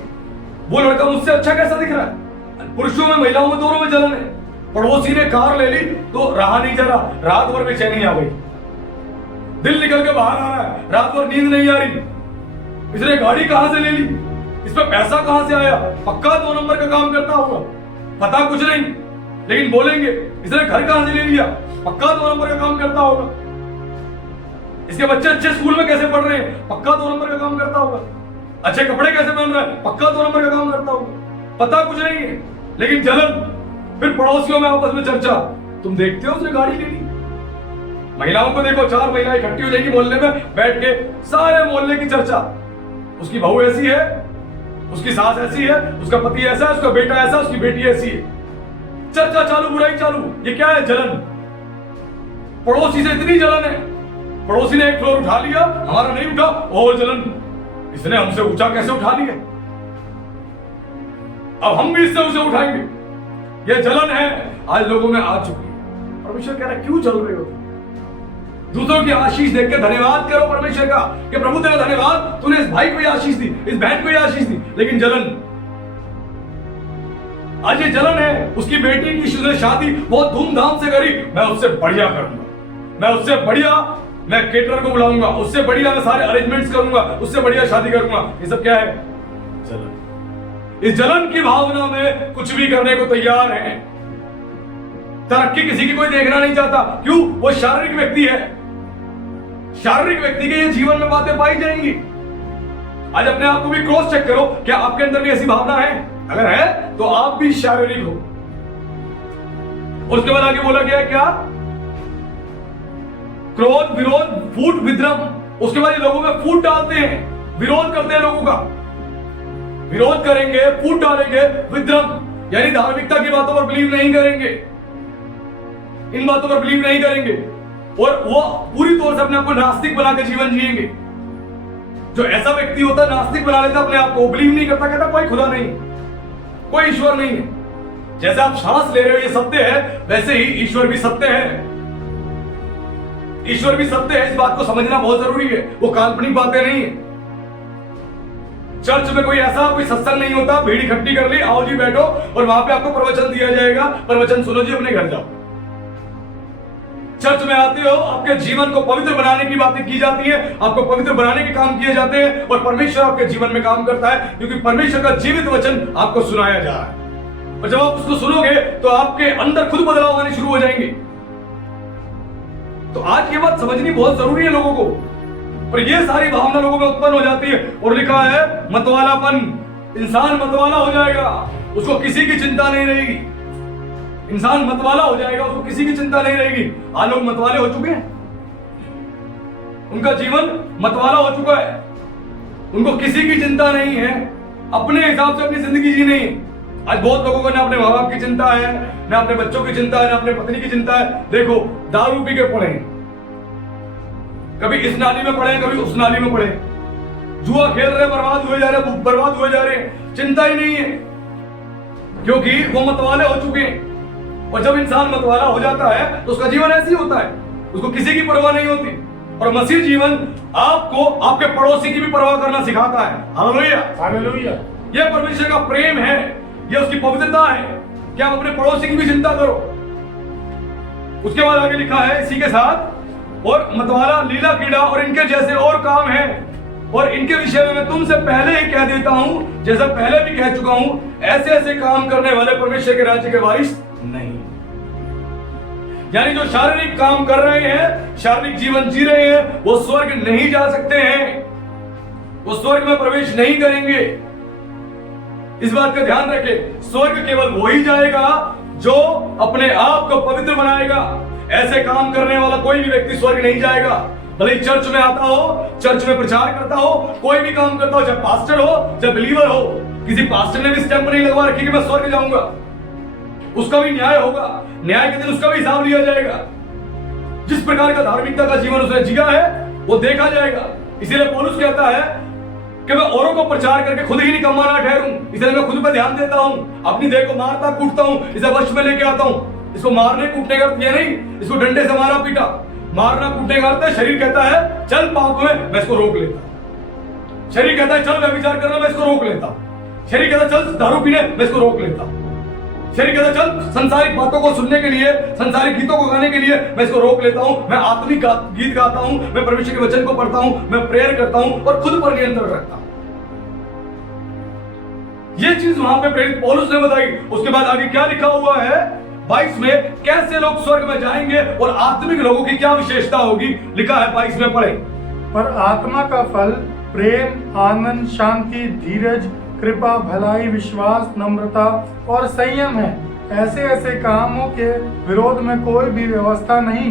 वो लड़का मुझसे अच्छा कैसा दिख रहा है। पुरुषों में महिलाओं में दोनों में जलन है। पड़ोसी ने कार ले ली तो रहा नहीं जा रहा, रात भर बेचैनी आ गई, दिल निकल के बाहर आ रहा है, रात भर नींद नहीं आ रही। इसने गाड़ी कहां से ले ली, इसमें पैसा कहां से आया, पक्का 2 नंबर का काम करता होगा, पता कुछ नहीं, लेकिन बोलेंगे इसने घर कहां से ले लिया, पक्का 2 नंबर का काम करता होगा। इसके बच्चे अच्छे स्कूल में कैसे पढ़ रहे हैं, पक्का 2 नंबर का काम करता होगा। अच्छे कपड़े कैसे पहन रहा है, पक्का 2 नंबर का काम करता होगा। पता कुछ नहीं है, लेकिन जलन। फिर पड़ोसियों में आपस में चर्चा, तुम देखते हो उसने गाड़ी ले ली। महिलाओं को देखो, 4 महिलाएं इकट्ठी हो जाएगी मोहल्ले में बैठ के, सारे मोहल्ले की चर्चा, उसकी बहू ऐसी है, उसकी सास ऐसी है, उसका पति ऐसा है, उसका बेटा ऐसा, उसकी बेटी ऐसी है। चर्चा चालू, बुराई चालू। ये क्या है? जलन। पड़ोसी से इतनी जलन है, पड़ोसी ने 1 फ्लोर उठा लिया, हमारा नहीं उठा, और जलन, इसने हमसे ऊंचा कैसे उठा लिया, अब हम भी इससे उसे उठाएंगे। यह जलन है, आज लोगों में आ चुकी है। परमेश्वर कह रहा है क्यों चल रहे हो? दूसरों की आशीष देख के धन्यवाद करो परमेश्वर का कि प्रभु तेरा धन्यवाद, तूने इस भाई को ये आशीष दी, इस बहन को ये आशीष दी। लेकिन जलन, आज ये जलन है। उसकी बेटी की शादी बहुत धूमधाम से करी, मैं उससे बढ़िया करूंगा, मैं उससे बढ़िया, मैं केटरर को बुलाऊंगा, उससे बढ़िया मैं सारे अरेंजमेंट्स करूंगा, उससे बढ़िया शादी करूंगा। ये सब क्या है? जलन। इस जलन की भावना में कुछ भी करने को तैयार है। तरक्की किसी की कोई देखना नहीं चाहता। क्यों? वो शारीरिक व्यक्ति है। शारीरिक व्यक्ति के ये जीवन में बातें पाई जाएंगी। आज अपने आप को भी क्रॉस चेक करो, क्या आपके अंदर भी ऐसी भावना है? अगर है तो आप भी शारीरिक हो। और उसके बाद आगे बोला गया है क्या? क्रोध, विरोध, फूट, विद्रम। उसके बाद ये लोगों में फूट डालते हैं, विरोध करते हैं लोगों का, विरोध करेंगे, फूट डालेंगे, विद्रम, यानी धार्मिकता की बातों पर बिलीव नहीं करेंगे, इन बातों पर बिलीव नहीं करेंगे, और वो पूरी तौर से अपने आप को नास्तिक बना के जीवन जिएंगे। जो ऐसा व्यक्ति होता है नास्तिक बना लेता अपने आप को, बिलीव नहीं करता, कहता कोई खुदा नहीं, कोई ईश्वर नहीं है। जैसे आप सांस ले रहे हो ये सत्य है, वैसे ही ईश्वर भी सत्य है। ईश्वर भी सत्य है, इस बात को समझना बहुत जरूरी है। वो काल्पनिक बातें नहीं है। चर्च में कोई सत्संग नहीं होता, भीड़ इकट्ठी कर ली, आओ जी बैठो और वहां पे आपको प्रवचन दिया जाएगा, प्रवचन सुनो जी, अपने घर जाओ। चर्च में आते हो, आपके जीवन को पवित्र बनाने की बातें की जाती है, आपको पवित्र बनाने के काम किए जाते हैं और परमेश्वर आपके जीवन में काम करता है, क्योंकि परमेश्वर का जीवित वचन आपको सुनाया जा रहा है। और जब आप उसको सुनोगे तो आपके अंदर खुद बदलाव आने शुरू हो जाएंगे। तो आज ये बात समझनी बहुत जरूरी है लोगों को। और ये सारी भावना लोगों में उत्पन्न हो जाती है और लिखा है मतवालापन, इंसान मतवाला हो जाएगा, उसको किसी की चिंता नहीं रहेगी। इंसान मतवाला हो जाएगा, उसको किसी की चिंता नहीं रहेगी। आज लोग मतवाले हो चुके हैं, उनका जीवन मतवाला हो चुका है, उनको किसी की चिंता नहीं है, अपने हिसाब से अपनी जिंदगी जी नहीं। आज बहुत लोगों को ना अपने माँ बाप की चिंता है, ना अपने बच्चों की चिंता है, ना अपने पत्नी की चिंता है। देखो, दारू पी के पड़े, कभी इस नाली में पड़े, कभी उस नाली में पड़े, जुआ खेल रहे, बर्बाद हुए जा रहे, चिंता ही नहीं है, क्योंकि वो मतवाले हो चुके हैं। और जब इंसान मतवाला हो जाता है तो उसका जीवन ऐसे ही होता है, उसको किसी की परवाह नहीं होती। और मसीह जीवन आपको आपके पड़ोसी की भी परवाह करना सिखाता है। Hallelujah, hallelujah. यह परमेश्वर का प्रेम है, यह उसकी पवित्रता है कि आप अपने पड़ोसी की भी चिंता करो। उसके बाद आगे लिखा है इसी के साथ, और मतवाला, लीला कीड़ा और इनके जैसे और काम हैं, और इनके विषय में मैं तुमसे पहले ही कह देता हूं, जैसा पहले भी कह चुका हूं, ऐसे ऐसे काम करने वाले परमेश्वर के राज्य के वारिस नहीं। यानी जो शारीरिक काम कर रहे हैं, शारीरिक जीवन जी रहे हैं, वो स्वर्ग नहीं जा सकते हैं, वो स्वर्ग में प्रवेश नहीं करेंगे। इस बात का ध्यान रखें, स्वर्ग केवल वही जाएगा जो अपने आप को पवित्र बनाएगा। ऐसे काम करने वाला कोई भी व्यक्ति स्वर्ग नहीं जाएगा। भले चर्च में आता हो, चर्च में प्रचार करता हो, कोई भी काम करता हो, चाहे पास्टर हो, चाहे बिलीवर हो, किसी पास्टर ने भी स्टैंप नहीं लगवा रखी कि मैं स्वर्ग जाऊंगा। उसका भी न्याय होगा, न्याय के दिन उसका भी हिसाब लिया जाएगा। जिस प्रकार का धार्मिकता का जीवन उसने जिया है वो देखा जाएगा। इसीलिए पौलुस कहता है कि मैं औरों को प्रचार करके खुद ही निकम्मा ना ठहरूं, इसलिए मैं खुद पे ध्यान देता हूं, अपनी देह को मारता कूटता हूं, इसे वश में लेके आता हूं। इसको मारने कूटने का ये नहीं, इसको डंडे से मारा पीटा, मारना कूटने का अर्थ है शरीर कहता है चल पाप में, मैं इसको रोक लेता। शरीर कहता है चल व्यभिचार करना, मैं इसको रोक लेता। शरीर कहता है चल दारू पीने, मैं इसको रोक लेता। शरीर कहता है चल संसारिक बातों को सुनने के लिए, संसारिक गीतों को गाने के लिए, मैं इसको रोक लेता हूं। मैं आत्मिक गीत गाता हूं, मैं परमेश्वर के वचन को पढ़ता हूं, मैं प्रेयर करता हूं और खुद पर नियंत्रण रखता हूं। ये चीज वहां पे प्रेरित पौलुस ने बताई। उसके बाद आगे क्या लिखा हुआ है 22 में, कैसे लोग स्वर्ग में जाएंगे और आत्मिक लोगों की क्या विशेषता होगी, लिखा है 22 में, पढ़े। पर आत्मा का फल प्रेम, आनंद, शांति, धीरज, कृपा, भलाई, विश्वास, नम्रता और संयम है। ऐसे ऐसे कामों के विरोध में कोई भी व्यवस्था नहीं।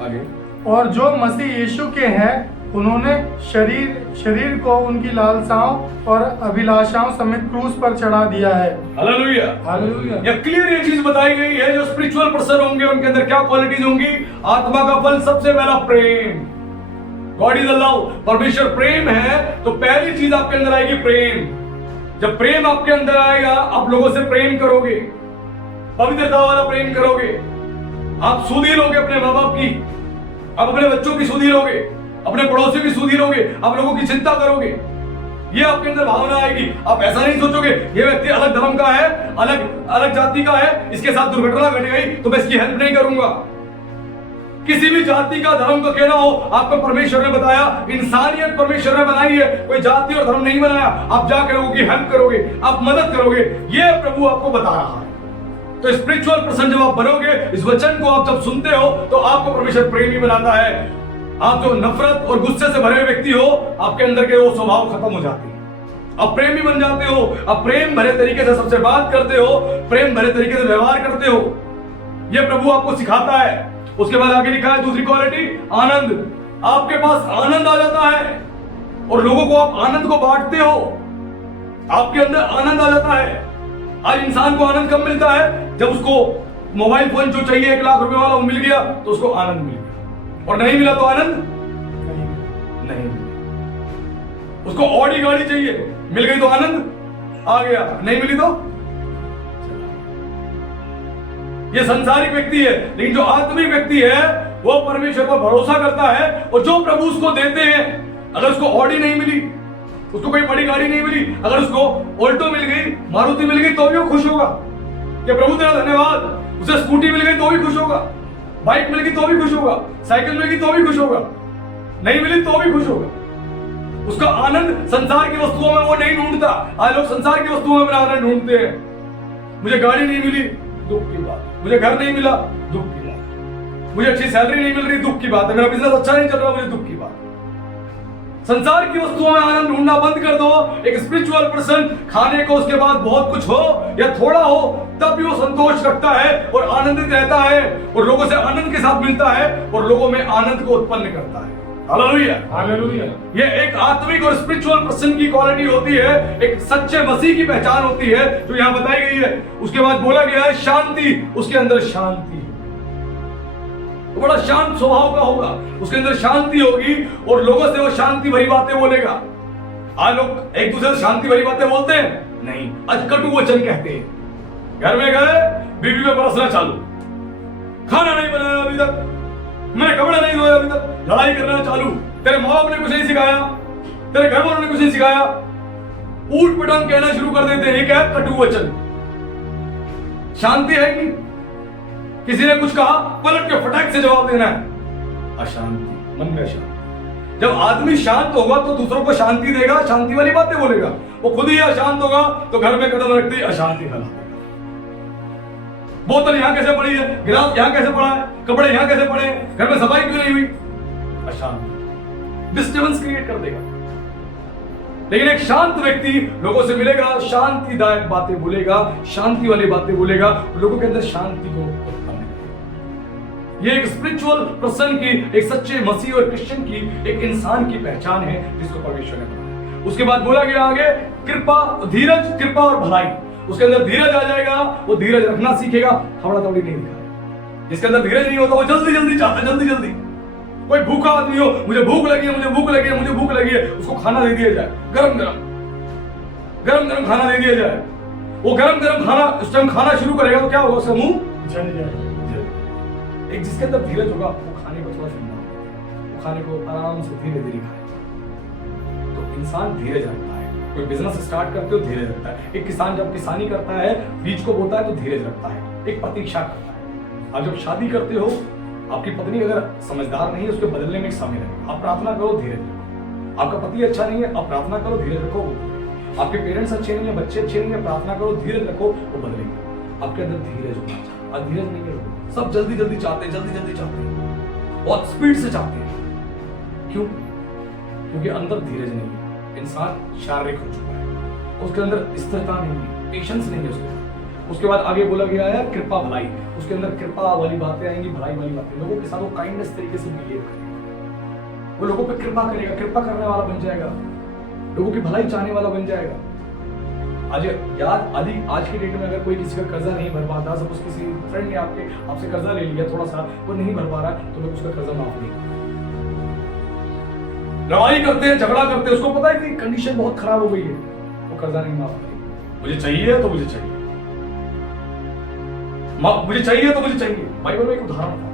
आगे, और जो मसीह यीशु के हैं उन्होंने शरीर को उनकी लालसाओं और अभिलाषाओं समेत क्रूस पर चढ़ा दिया है। Hallelujah, hallelujah. ये क्लियर ये चीज बताई गई है, जो स्पिरिचुअल पर्सन होंगे उनके अंदर क्या क्वालिटीज होंगी। आत्मा का फल सबसे पहला प्रेम, गॉड इज लव, परमेश्वर प्रेम है, तो पहली चीज आपके अंदर आएगी प्रेम। जब प्रेम आपके अंदर आएगा, आप लोगों से प्रेम करोगे, पवित्रता वाला प्रेम करोगे, आप सुधि लोगे अपने माँ बाप की, आप अपने बच्चों की सुधि लोगे, अपने पड़ोसी की सुधि लोगे, आप लोगों की चिंता करोगे। ये आपके अंदर भावना आएगी। आप ऐसा नहीं सोचोगे ये व्यक्ति अलग धर्म का है, अलग जाति का है, इसके साथ दुर्घटना घट गई तो मैं इसकी हेल्प नहीं करूंगा। किसी भी जाति का धर्म का कहना हो, आपको परमेश्वर ने बताया इंसानियत परमेश्वर ने बनाई है, कोई जाति और धर्म नहीं बनाया। आप जाकर लोगों की हेल्प करोगे, आप मदद करोगे, ये प्रभु आपको बता रहा है। तो स्पिरिचुअल पर्सन जब आप बनोगे, इस वचन को आप जब सुनते हो तो आपको परमेश्वर प्रेमी बनाता है। आप जो नफरत और गुस्से से भरे हुए व्यक्ति हो, आपके अंदर के वो स्वभाव खत्म हो जाते हैं, आप प्रेमी बन जाते हो, आप प्रेम भरे तरीके से सबसे बात करते हो, प्रेम भरे तरीके से व्यवहार करते हो। ये प्रभु आपको सिखाता है। उसके बाद आगे लिखा है दूसरी क्वालिटी, आनंद। आपके पास आनंद आ जाता है और लोगों को आप आनंद को बांटते हो, आपके अंदर आनंद आ जाता है। आज इंसान को आनंद कब मिलता है? जब उसको मोबाइल फोन जो चाहिए 1 लाख रुपए वाला वो मिल गया तो उसको आनंद मिल गया, और नहीं मिला तो आनंद नहीं मिला। उसको ऑडी गाड़ी चाहिए, मिल गई तो आनंद आ गया, नहीं मिली तो। ये संसारिक व्यक्ति है, लेकिन जो आत्मिक व्यक्ति है वो परमेश्वर पर भरोसा करता है, और जो प्रभु उसको देते हैं, अगर उसको ऑडी नहीं मिली, उसको कोई बड़ी गाड़ी नहीं मिली, अगर उसको ऑल्टो मिल गई, मारुति मिल गई तो भी वो खुश होगा कि प्रभु तेरा धन्यवाद। उसे स्कूटी मिल गई तो भी खुश होगा, बाइक मिल गई तो भी खुश होगा, साइकिल मिल गई तो भी खुश होगा, नहीं मिली तो भी खुश होगा। उसका आनंद संसार की वस्तुओं में वो नहीं ढूंढता। आज लोग संसार की वस्तुओं में अपना आनंद ढूंढते हैं। मुझे गाड़ी नहीं मिली, दुख की बात। मुझे घर नहीं मिला, दुख की बात। मुझे अच्छी सैलरी नहीं मिल रही, दुख की बात है। मेरा बिजनेस अच्छा नहीं चल रहा, मुझे दुख की बात। संसार की वस्तुओं में आनंद ढूंढना बंद कर दो। एक स्पिरिचुअल पर्सन खाने को उसके बाद बहुत कुछ हो या थोड़ा हो तब भी वो संतोष रखता है और आनंदित रहता है और लोगों से आनंद के साथ मिलता है और लोगों में आनंद को उत्पन्न करता है। Hallelujah, hallelujah. ये एक आत्मिक और स्पिरिचुअल पर्सन की क्वालिटी होती है, एक सच्चे मसीह की पहचान होती है जो यहाँ बताई गई है। उसके बाद बोला गया है शांति, उसके अंदर शांति, तो बड़ा शांत स्वभाव का होगा, उसके अंदर शांति होगी और लोगों से वो शांति भरी बातें बोलेगा। आज लोग एक दूसरे से शांति भरी बातें बोलते हैं नहीं, आज कटु वचन कहते हैं। घर में गए, बीवी में बरसना चालू, खाना नहीं बनाया अभी तक, मैंने कपड़े नहीं धोए अभी तक, लड़ाई करना चालू। तेरे माँ बाप ने कुछ नहीं सिखाया, तेरे घर वालों ने कुछ नहीं सिखाया, ऊट पटांग कहना शुरू कर देते हैं। क्या कटु वचन, शांति है कि किसी ने कुछ कहा पलट के फटाक से जवाब देना है, अशांति, मन में अशांति। जब आदमी शांत होगा तो दूसरों को शांति देगा, शांति वाली बातें बोलेगा। वो खुद ही अशांत होगा तो घर में कदम रखते ही अशांति फैला देगा। बोतल यहां कैसे पड़ी है, गिलास यहां कैसे पड़ा है, कपड़े यहां कैसे पड़े हैं, घर में सफाई क्यों नहीं हुई, अशांति, डिस्टर्बेंस क्रिएट कर देगा। लेकिन एक शांत व्यक्ति लोगों से मिलेगा, शांतिदायक बातें बोलेगा, शांति वाली बातें बोलेगा, लोगों के अंदर शांति को उत्पन्न करेगा। ये एक स्पिरिचुअल पर्सन की, एक सच्चे मसीह और क्रिश्चियन की, एक इंसान की पहचान है जिसको परमेश्वर ने बनाया। उसके बाद बोला गया आगे कृपा, धीरज, कृपा और भलाई। उसके अंदर धीरज आ जाएगा, वो धीरज रखना सीखेगा, हवड़ा दौड़ी नहीं दिखाएगा। जिसके अंदर धीरज नहीं होता वो जल्दी जल्दी चाहता है, जल्दी जल्दी। कोई भूखा आदमी हो, मुझे भूख लगी है, मुझे भूख लगी है, मुझे भूख लगी है, उसको खाना दे दिया जाए, गरम गरम गरम गरम खाना दे दिया जाए। वो गरम गरम खाना उस टाइम खाना शुरू करेगा तो क्या होगा, उसका मुंह जल जाएगा। एक जिसके अंदर धीरज होगा वो खाने को थोड़ा ठंडा, वो खाने को आराम से धीरे धीरे खाएगा। तो इंसान धीरज रखता है। कोई बिजनेस स्टार्ट करते हो धीरज रखता है। एक किसान जब किसानी करता है, बीज को बोता है तो धीरज रखता है, एक प्रतीक्षा करता है। अब जब शादी करते हो, आपकी पत्नी अगर समझदार नहीं है, उसके बदलने में एक समय लगेगा। आप प्रार्थना करो, धीरज रखो। आपका पति अच्छा नहीं है, आप प्रार्थना करो, धीरज रखो, वो बदलेगा। आपके पेरेंट्स अच्छे नहीं है, बच्चे अच्छे नहीं है, प्रार्थना करो, धीरज रखो, वो बदलेगा। आपके अंदर धीरज होना चाहिए। और धीरज नहीं है, सब जल्दी जल्दी चाहते हैं, जल्दी जल्दी चाहते हैं, बहुत स्पीड से चाहते हैं। क्यों? क्योंकि अंदर धीरज नहीं है। इंसान शारीरिक हो चुका है, उसके अंदर स्थिरता नहीं है, पेशेंस नहीं है उसके बाद आगे बोला गया है कृपा भलाई। उसके अंदर कृपा वाली बातें आएंगी, भलाई वाली बातें। लोगों के साथ वो काइंडनेस तरीके से बिहेव करेगा, वो लोगों पे कृपा करेगा, कृपा करने वाला बन जाएगा, लोगों की भलाई चाहने वाला बन जाएगा। आज की डेट में अगर कोई किसी का कर्जा नहीं भर पाता, सपोज किसी फ्रेंड ने आपसे कर्जा ले लिया थोड़ा सा, वो नहीं भर पा रहा, तो लोग उसका कर्जा माफ नहीं करते, लड़ाई करते हैं, झगड़ा करते हैं। उसको पता है कि कंडीशन बहुत खराब हो गई है, वो कर्जा नहीं माफ करेगा। मुझे चाहिए तो मुझे चाहिए, मुझे चाहिए तो मुझे चाहिए। बाइबल में एक उदाहरण था,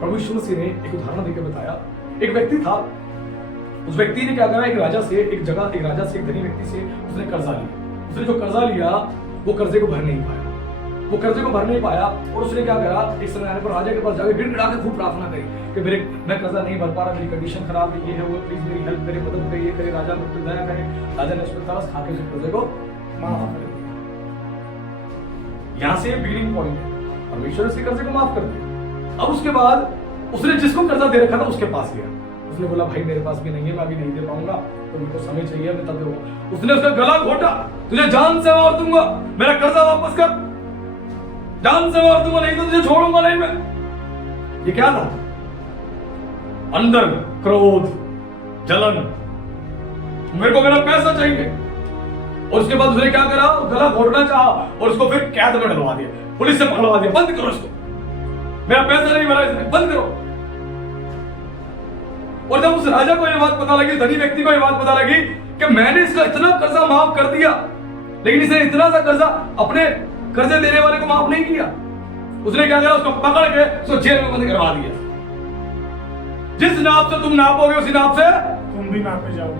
प्रभु यीशु मसीह ने एक उदाहरण देकर बताया। एक व्यक्ति था, उस व्यक्ति ने क्या करा, एक राजा से एक धनी व्यक्ति से उसने कर्जा लिया। उसने जो कर्जा लिया वो कर्जे को भर नहीं पाया, और उसने क्या करा, एक समय आने पर राजा के पास जाकर गिड़गिड़ा के खूब प्रार्थना करी कि मैं कर्जा नहीं भर पा रहा, मेरी कंडीशन खराब है, ये है वो, प्लीज मेरी हेल्प करे, मदद करे, ये करे। राजा मुझ पर दया करे। राजा ने उसको तरस खा के उस कर्जे को माफ कर दिया। यहाँ से बिगिनिंग पॉइंट है, परमेश्वर उसके कर्जे को माफ कर दिया। अब उसके बाद उसने जिसको कर्जा दे रखा था उसके पास गया, उसने बोला भाई मेरे पास भी नहीं है, मैं अभी नहीं दे पाऊंगा, तो मेरे को समय चाहिए, मैं तब दूंगा। उसने उसका गला घोटा, तुझे जान से मार दूंगा, मेरा कर्जा वापस कर, जान से मार दूंगा, नहीं तो तुझे छोड़ूंगा नहीं मैं। ये क्या था? अंदर क्रोध, जलन, मेरे को मेरा पैसा चाहिए। और उसके बाद उसने क्या करा, गला घोटना चाहा और उसको फिर कैद में डलवा दिया, पुलिस से पकड़वा दिया, बंद करो इसको, मेरा पैसा नहीं भरा इसने, बंद करो। और जब उस राजा को यह बात पता लगी, धनी व्यक्ति को यह बात पता लगी कि मैंने इसका इतना कर्जा माफ कर दिया, लेकिन इसने इतना सा कर्जा अपने कर्जे देने वाले को माफ नहीं किया, उसने क्या करा, उसको पकड़ के उसको जेल में बंद करवा दिया। जिस नाप से तुम नापोगे उसी नाप से तुम भी नापे जाओ।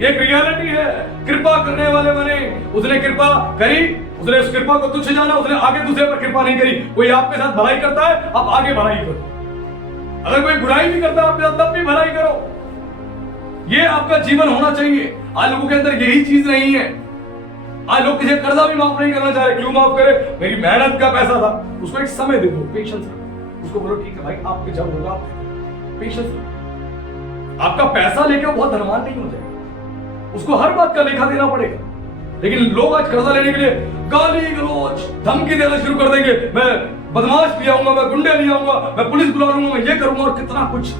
ये एक रियलिटी है। कृपा करने वाले बने, उसने कृपा करी, उसने उस कृपा को तुच्छ जाना, उसने आगे दूसरे पर कृपा नहीं करी। कोई आपके साथ भलाई करता है, आप आगे भलाई करो। अगर कोई बुराई भी करता है आपके साथ, तब भी भलाई करो। ये आपका जीवन होना चाहिए। आज लोगों के अंदर यही चीज नहीं है। आज लोग किसी कर्जा भी माफ नहीं करना चाह रहे। क्यों माफ करे? मेरी मेहनत का पैसा था। उसको एक समय दे दो, पेशेंस रखो। उसको बोलो ठीक है भाई, आपके जब होगा पेशेंस रखो। आपका पैसा लेके वो बहुत धनवान नहीं हो जाएगा, उसको हर बात का लेखा देना पड़ेगा। लेकिन लोग आज कर्जा लेने के लिए गाली गलौज धमकी देना शुरू कर देंगे। मैं बदमाश ले आऊंगा, मैं गुंडे ले आऊंगा, मैं पुलिस बुला लूंगा, मैं ये करूंगा, और कितना कुछ।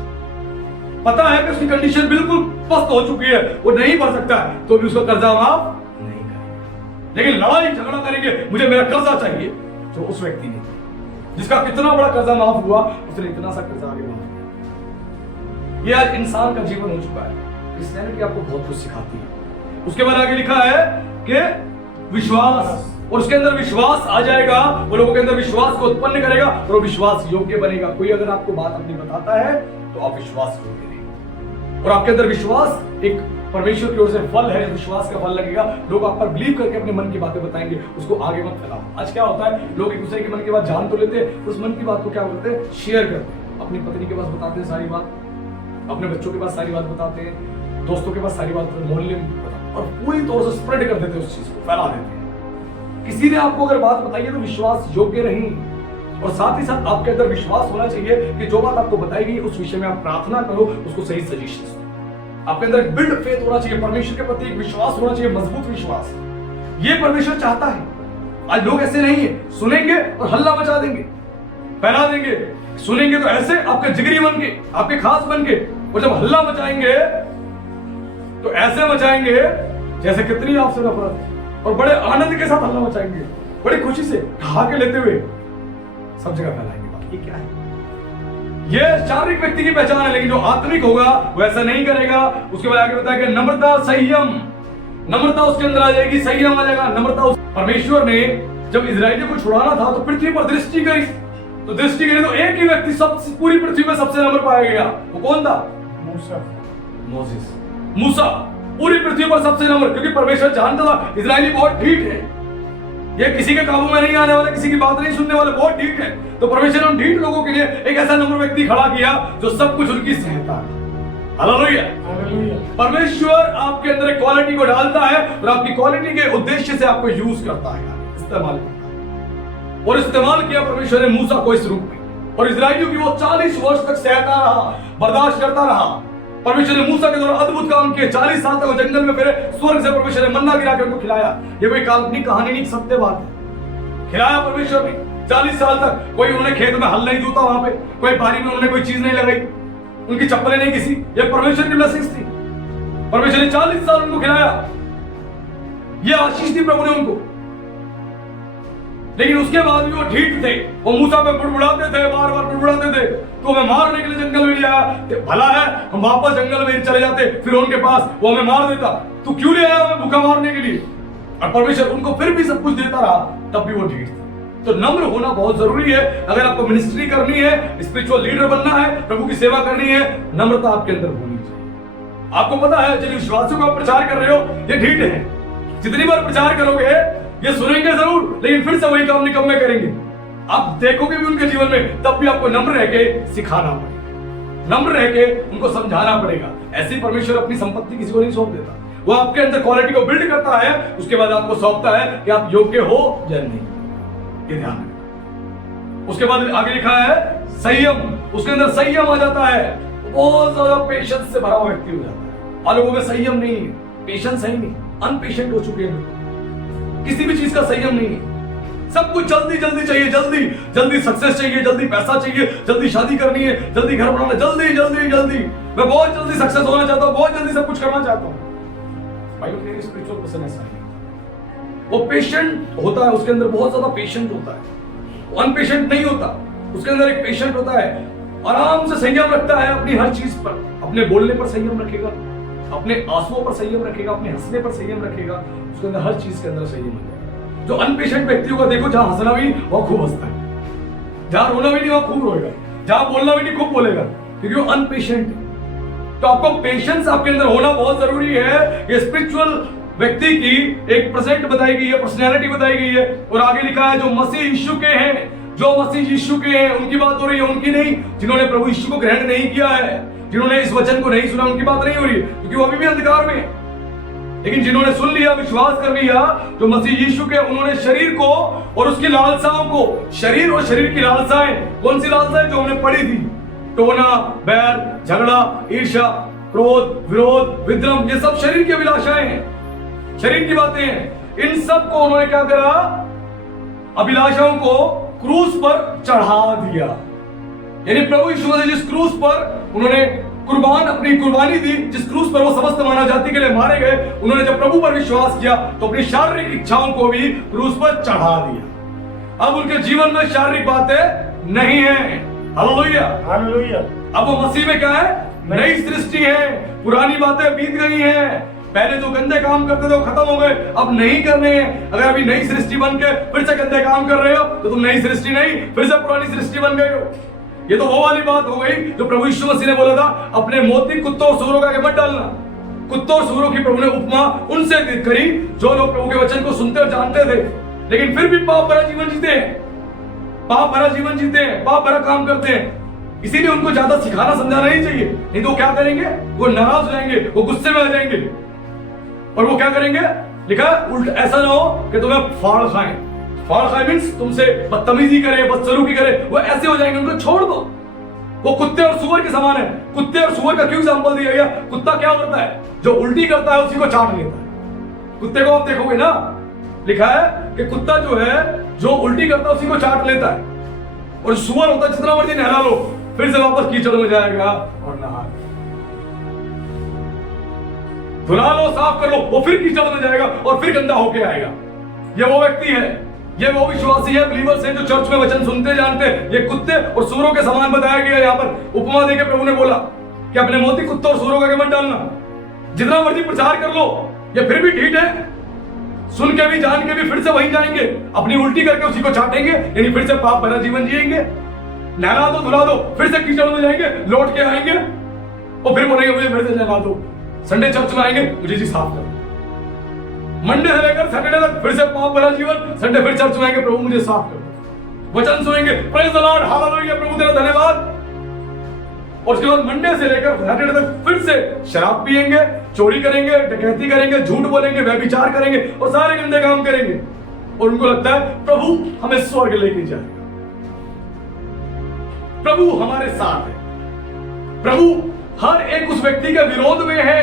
पता है कि उसकी कंडीशन बिल्कुल पस्त हो चुकी है, वो नहीं भर सकता है, तो भी उसका कर्जा माफ नहीं करेगा। लेकिन लड़ाई झगड़ा करेंगे, मुझे मेरा कर्जा चाहिए, जो उस व्यक्ति ने, जिसका कितना बड़ा कर्जा माफ हुआ, उसने इतना सा कर्जा आगे माफ किया। ये आज इंसान का जीवन हो चुका है। क्रिश्चियनिटी आपको बहुत कुछ सिखाती है। उसके बाद आगे लिखा है कि विश्वास, और उसके अंदर विश्वास आ जाएगा, वो लोगों के अंदर विश्वास को उत्पन्न करेगा और वो विश्वास योग्य बनेगा। कोई अगर आपको बात अपनी बताता है तो आप विश्वास योग्य रहेंगे, और आपके अंदर विश्वास एक परमेश्वर की ओर से फल है। विश्वास का फल लगेगा, लोग आप पर बिलीव करके अपने मन की बातें बताएंगे, उसको आगे मत फैलाओ। आज क्या होता है, लोग एक दूसरे के मन की बात जान तो लेते हैं, उस मन की बात को क्या बोलते हैं, शेयर करते हैं। अपनी पत्नी के पास बताते हैं सारी बात, अपने बच्चों के पास सारी बात बताते हैं, दोस्तों के पास सारी बात मोहल्ले में बताते हैं, और पूरी तौर से स्प्रेड कर देते हैं, उस चीज को फैला देते हैं। किसी ने आपको अगर बात बताई है तो विश्वास योग्य रही, और साथ ही साथ आपके अंदर विश्वास होना चाहिए कि जो बात आपको बताई गई उस विषय में आप प्रार्थना करो, उसको सही सजेशन दो। आपके अंदर बिल्ड फेथ होना चाहिए, परमेश्वर के प्रति एक विश्वास होना चाहिए, मजबूत विश्वास। ये परमेश्वर चाहता है। आज लोग ऐसे नहीं है, सुनेंगे और हल्ला मचा देंगे, फैला देंगे। सुनेंगे तो ऐसे आपके जिगरी बन के, आपके खास बन के, और जब हल्ला मचाएंगे तो ऐसे मचाएंगे जैसे कितनी आपसे नफरत है, और बड़े आनंद के साथ हल्ला मचाएंगे, बड़ी खुशी से ढहा के लेते हुए सब जगह फैलाएंगे। बात ये क्या है? ये शारीरिक व्यक्ति की पहचान है, लेकिन जो आत्मिक होगा वो ऐसा नहीं करेगा। उसके बाद आगे बताया कि नम्रता, संयम, नम्रता उसके अंदर आ जाएगी, संयम आ जाएगा, नम्रता। परमेश्वर ने जब इजराइलियों को छुड़ाना था तो पृथ्वी पर दृष्टि करी, तो दृष्टि करी तो एक ही व्यक्ति सब पूरी पृथ्वी में सबसे नम्र पाया गया। वो कौन था? मोसेस, मूसा। पूरी पृथ्वी पर सबसे नम्र, क्योंकि परमेश्वर जानता था इजरायली बहुत ठीक है, ये किसी के काबू में नहीं आने वाले, किसी की बात नहीं सुनने वाले, बहुत ठीक है। तो परमेश्वर ने उन ढीठ लोगों के लिए एक ऐसा नम्र व्यक्ति खड़ा किया जो सब कुछ उनकी सहता है। हालेलुया। परमेश्वर आपके अंदर एक क्वालिटी को डालता है और आपकी क्वालिटी के उद्देश्य से आपको यूज करता है, इस्तेमाल करता है। और इस्तेमाल किया परमेश्वर ने मूसा को इस रूप में, और इजरायलियों की वो 40 वर्ष तक सहता रहा, बर्दाश्त करता रहा। परमेश्वर ने मूसा के द्वारा अद्भुत काम किए। 40 साल तक वो जंगल में फिरे, स्वर्ग से परमेश्वर ने मन्ना गिरा के उनको खिलाया। ये कोई काल्पनिक कहानी नहीं, सत्य बात है। खिलाया परमेश्वर ने 40 साल तक। कोई उन्होंने खेत में हल नहीं जोता, वहां पे कोई बारी में उन्होंने कोई चीज नहीं लगाई, उनकी चप्पलें नहीं घिसी। ये परमेश्वर की ब्लेसिंग्स थी। परमेश्वर ने 40 साल उनको खिलाया, ये आशीष दी प्रभु ने उनको। लेकिन उसके बाद भी वो ढीठ थे, वो मूसा पे बुड़बुड़ाते थे, बार बार बुड़बुड़ाते थे, तो हमें मारने के लिए जंगल में ले आया। भला है हम वापस जंगल में चले जाते फिर उनके पास, वो हमें मार देता। तू क्यों ले आया हमें भूखा मारने के लिए? और परमेश्वर उनको फिर भी सब कुछ देता रहा, तब भी वो ढीठ थे। तो नम्र होना बहुत जरूरी है। अगर आपको मिनिस्ट्री करनी है, स्पिरिचुअल लीडर बनना है, प्रभु की सेवा करनी है, नम्रता आपके अंदर होनी चाहिए। आपको पता है जिन विश्वासियों को आप प्रचार कर रहे हो ये ढीठ है। जितनी बार प्रचार करोगे ये सुनेंगे जरूर, लेकिन फिर से वही काम निकम्मे करेंगे। आप देखोगे भी उनके जीवन में, तब भी आपको नम्र रह के सिखाना पड़ेगा, नम्र रह के उनको समझाना पड़ेगा। ऐसे ही परमेश्वर अपनी संपत्ति किसी को नहीं सौंप देता, वो आपके अंदर क्वालिटी को बिल्ड करता है, उसके बाद आपको सौंपता है कि आप योग्य हो या नहीं। ये ध्यान रखना। उसके बाद आगे लिखा है संयम, उसके अंदर संयम आ जाता है, बहुत ज्यादा पेशेंस से भरा हुआ व्यक्ति हो जाता है। लोगों में संयम नहीं है, पेशेंस है ही नहीं, अनपेशेंट हो चुके हैं। किसी भी चीज का संयम नहीं है, सब कुछ जल्दी जल्दी चाहिए, जल्दी जल्दी सक्सेस चाहिए, जल्दी पैसा चाहिए, जल्दी शादी करनी है, जल्दी घर बनाना, जल्दी जल्दी जल्दी, मैं बहुत जल्दी सक्सेस होना चाहता हूँ, बहुत जल्दी सब कुछ करना चाहता हूँ। भाई मेरी स्पिरिचुअल पर्सन ऐसा नहीं, वो पेशेंट होता है, उसके अंदर बहुत ज्यादा पेशेंट होता है, वो अनपेशेंट नहीं होता। उसके अंदर एक पेशेंट होता है, आराम से संयम रखता है अपनी हर चीज पर। अपने बोलने पर संयम रखेगा, अपने आंसुओं पर संयम रखेगा, अपने हंसने पर संयम रखेगा, उसके अंदर हर चीज के अंदर संयम है। जो अनपेशेंट व्यक्ति होगा, देखो जहां हंसना भी वहां खूब हंसता है, जहां रोना भी नहीं वहां खूब रोएगा, जहां बोलना भी नहीं खूब बोलेगा, क्योंकि वो अनपेशेंट है। तो आपको पेशेंस आपके अंदर होना बहुत जरूरी है। ये स्पिरिचुअल व्यक्ति की एक प्रेजेंट बताई गई है, पर्सनैलिटी बताई गई है। और आगे लिखा है जो मसीह यीशु के हैं, जो मसीह यीशु के हैं उनकी बात हो रही है, उनकी नहीं। जिन्होंने प्रभु यीशु को ग्रहण नहीं किया है, जिन्होंने इस वचन को नहीं सुना, उनकी बात नहीं हो रही है, क्योंकि वो अभी भी अंधकार में है। लेकिन जिन्होंने सुन लिया, विश्वास कर लिया, जो मसीह यीशु के, उन्होंने शरीर को और उसकी लालसाओं को, शरीर और शरीर की लालसाएं, कौन सी लालसाएं जो हमने पढ़ी थी, टोना, बैर, झगड़ा, ईर्ष्या, क्रोध, विरोध, विद्रम, ये सब शरीर की अभिलाषाएं हैं, शरीर की बातें हैं। इन सब को उन्होंने क्या करा? अभिलाषाओं को क्रूस पर चढ़ा दिया। यानी प्रभु यीशु मसीह जिस क्रूस पर उन्होंने अपनी कुर्बानी दी, जिस क्रूस पर वो समस्त मानव जाति के लिए मारे गए, उन्होंने जब प्रभु पर विश्वास किया तो अपनी शारीरिक इच्छाओं को भी क्रूस पर चढ़ा दिया। अब उनके जीवन में शारीरिक बातें नहीं है। Hallelujah, hallelujah. अब वो मसीह में क्या है? नई सृष्टि है। पुरानी बातें बीत गई हैं। पहले जो गंदे काम करते थे वो खत्म हो गए, अब नहीं करने हैं। अगर अभी नई सृष्टि बन के फिर से गंदे काम कर रहे हो तो तुम नई सृष्टि नहीं, फिर से पुरानी सृष्टि बन गए हो। ये तो वो वाली बात हो गई जो प्रभु यीशु मसीह ने बोला था, अपने मोती कुत्तों और सूअरों का आगे मत डालना। कुत्तों और सूअरों की प्रभु ने उपमा उनसे करी जो लोग प्रभु के वचन को सुनते और जानते थे, लेकिन फिर भी पाप भरा जीवन जीते हैं, पाप भरा जीवन जीते हैं, पाप भरा काम करते हैं। इसीलिए उनको ज्यादा सिखाना समझाना नहीं चाहिए, नहीं तो क्या करेंगे? वो नाराज हो जाएंगे, वो गुस्से में आ जाएंगे, और वो क्या करेंगे? लिखा उल्ट, ऐसा ना हो कि तुम्हें फाड़ खाएं। फाड़ खाएं मींस तुमसे बदतमीजी करे, बदसलूकी करे, वो ऐसे हो जाएंगे, उनको छोड़ दो। वो कुत्ते और सुअर के समान है। कुत्ते और सुअर का क्यों एग्जांपल दिया गया? कुत्ता क्या करता है? जो उल्टी करता है उसी को चाट लेता है। कुत्ते को आप देखोगे ना, लिखा है कि कुत्ता जो है, जो उल्टी करता है उसी को चाट लेता है। और सुअर होता है जितना मर्जी नहला लो, फिर से वापस कीचड़ में जाएगा और नहा धुला लो, साफ कर लो, वो फिर कीचड़ में जाएगा और फिर गंदा होके आएगा। ये वो व्यक्ति है, ये वो विश्वासी है, बिलीवर्स हैं जो चर्च में वचन सुनते जानते। ये कुत्ते और सूअरों के समान बताया गया। यहाँ पर उपमा देके प्रभु ने बोला कि अपने मोती कुत्तों और सूअरों का आगे मत डालना। जितना मर्जी प्रचार कर लो, ये फिर भी ठीक है, सुन के भी जान के भी फिर से वहीं जाएंगे, अपनी उल्टी करके उसी को चाटेंगे, यानी फिर से पाप भरा जीवन जिएंगे। नहला दो, धुला दो, फिर से कीचड़ में जाएंगे, लौट के आएंगे और फिर बोलेंगे मुझे फिर से नहला दो। संडे चर्च में आएंगे, मुझे जी साफ कर। मंडे से लेकर सैटरडे तक फिर से पाप भरा जीवन, संडे फिर चर्च में आएंगे, प्रभु मुझे साफ कर। वचन सुनेंगे, प्रेज द लॉर्ड, हालेलुया, प्रभु तेरा धन्यवाद। और उसके बाद मंडे से लेकर सैटरडे तक फिर से शराब पिएंगे, चोरी करेंगे, डकैती करेंगे, झूठ बोलेंगे, व्यभिचार करेंगे और सारे गंदे काम करेंगे। और उनको लगता है प्रभु हमें स्वर्ग लेके जाएगा, प्रभु हमारे साथ है। प्रभु हर एक उस व्यक्ति के विरोध में है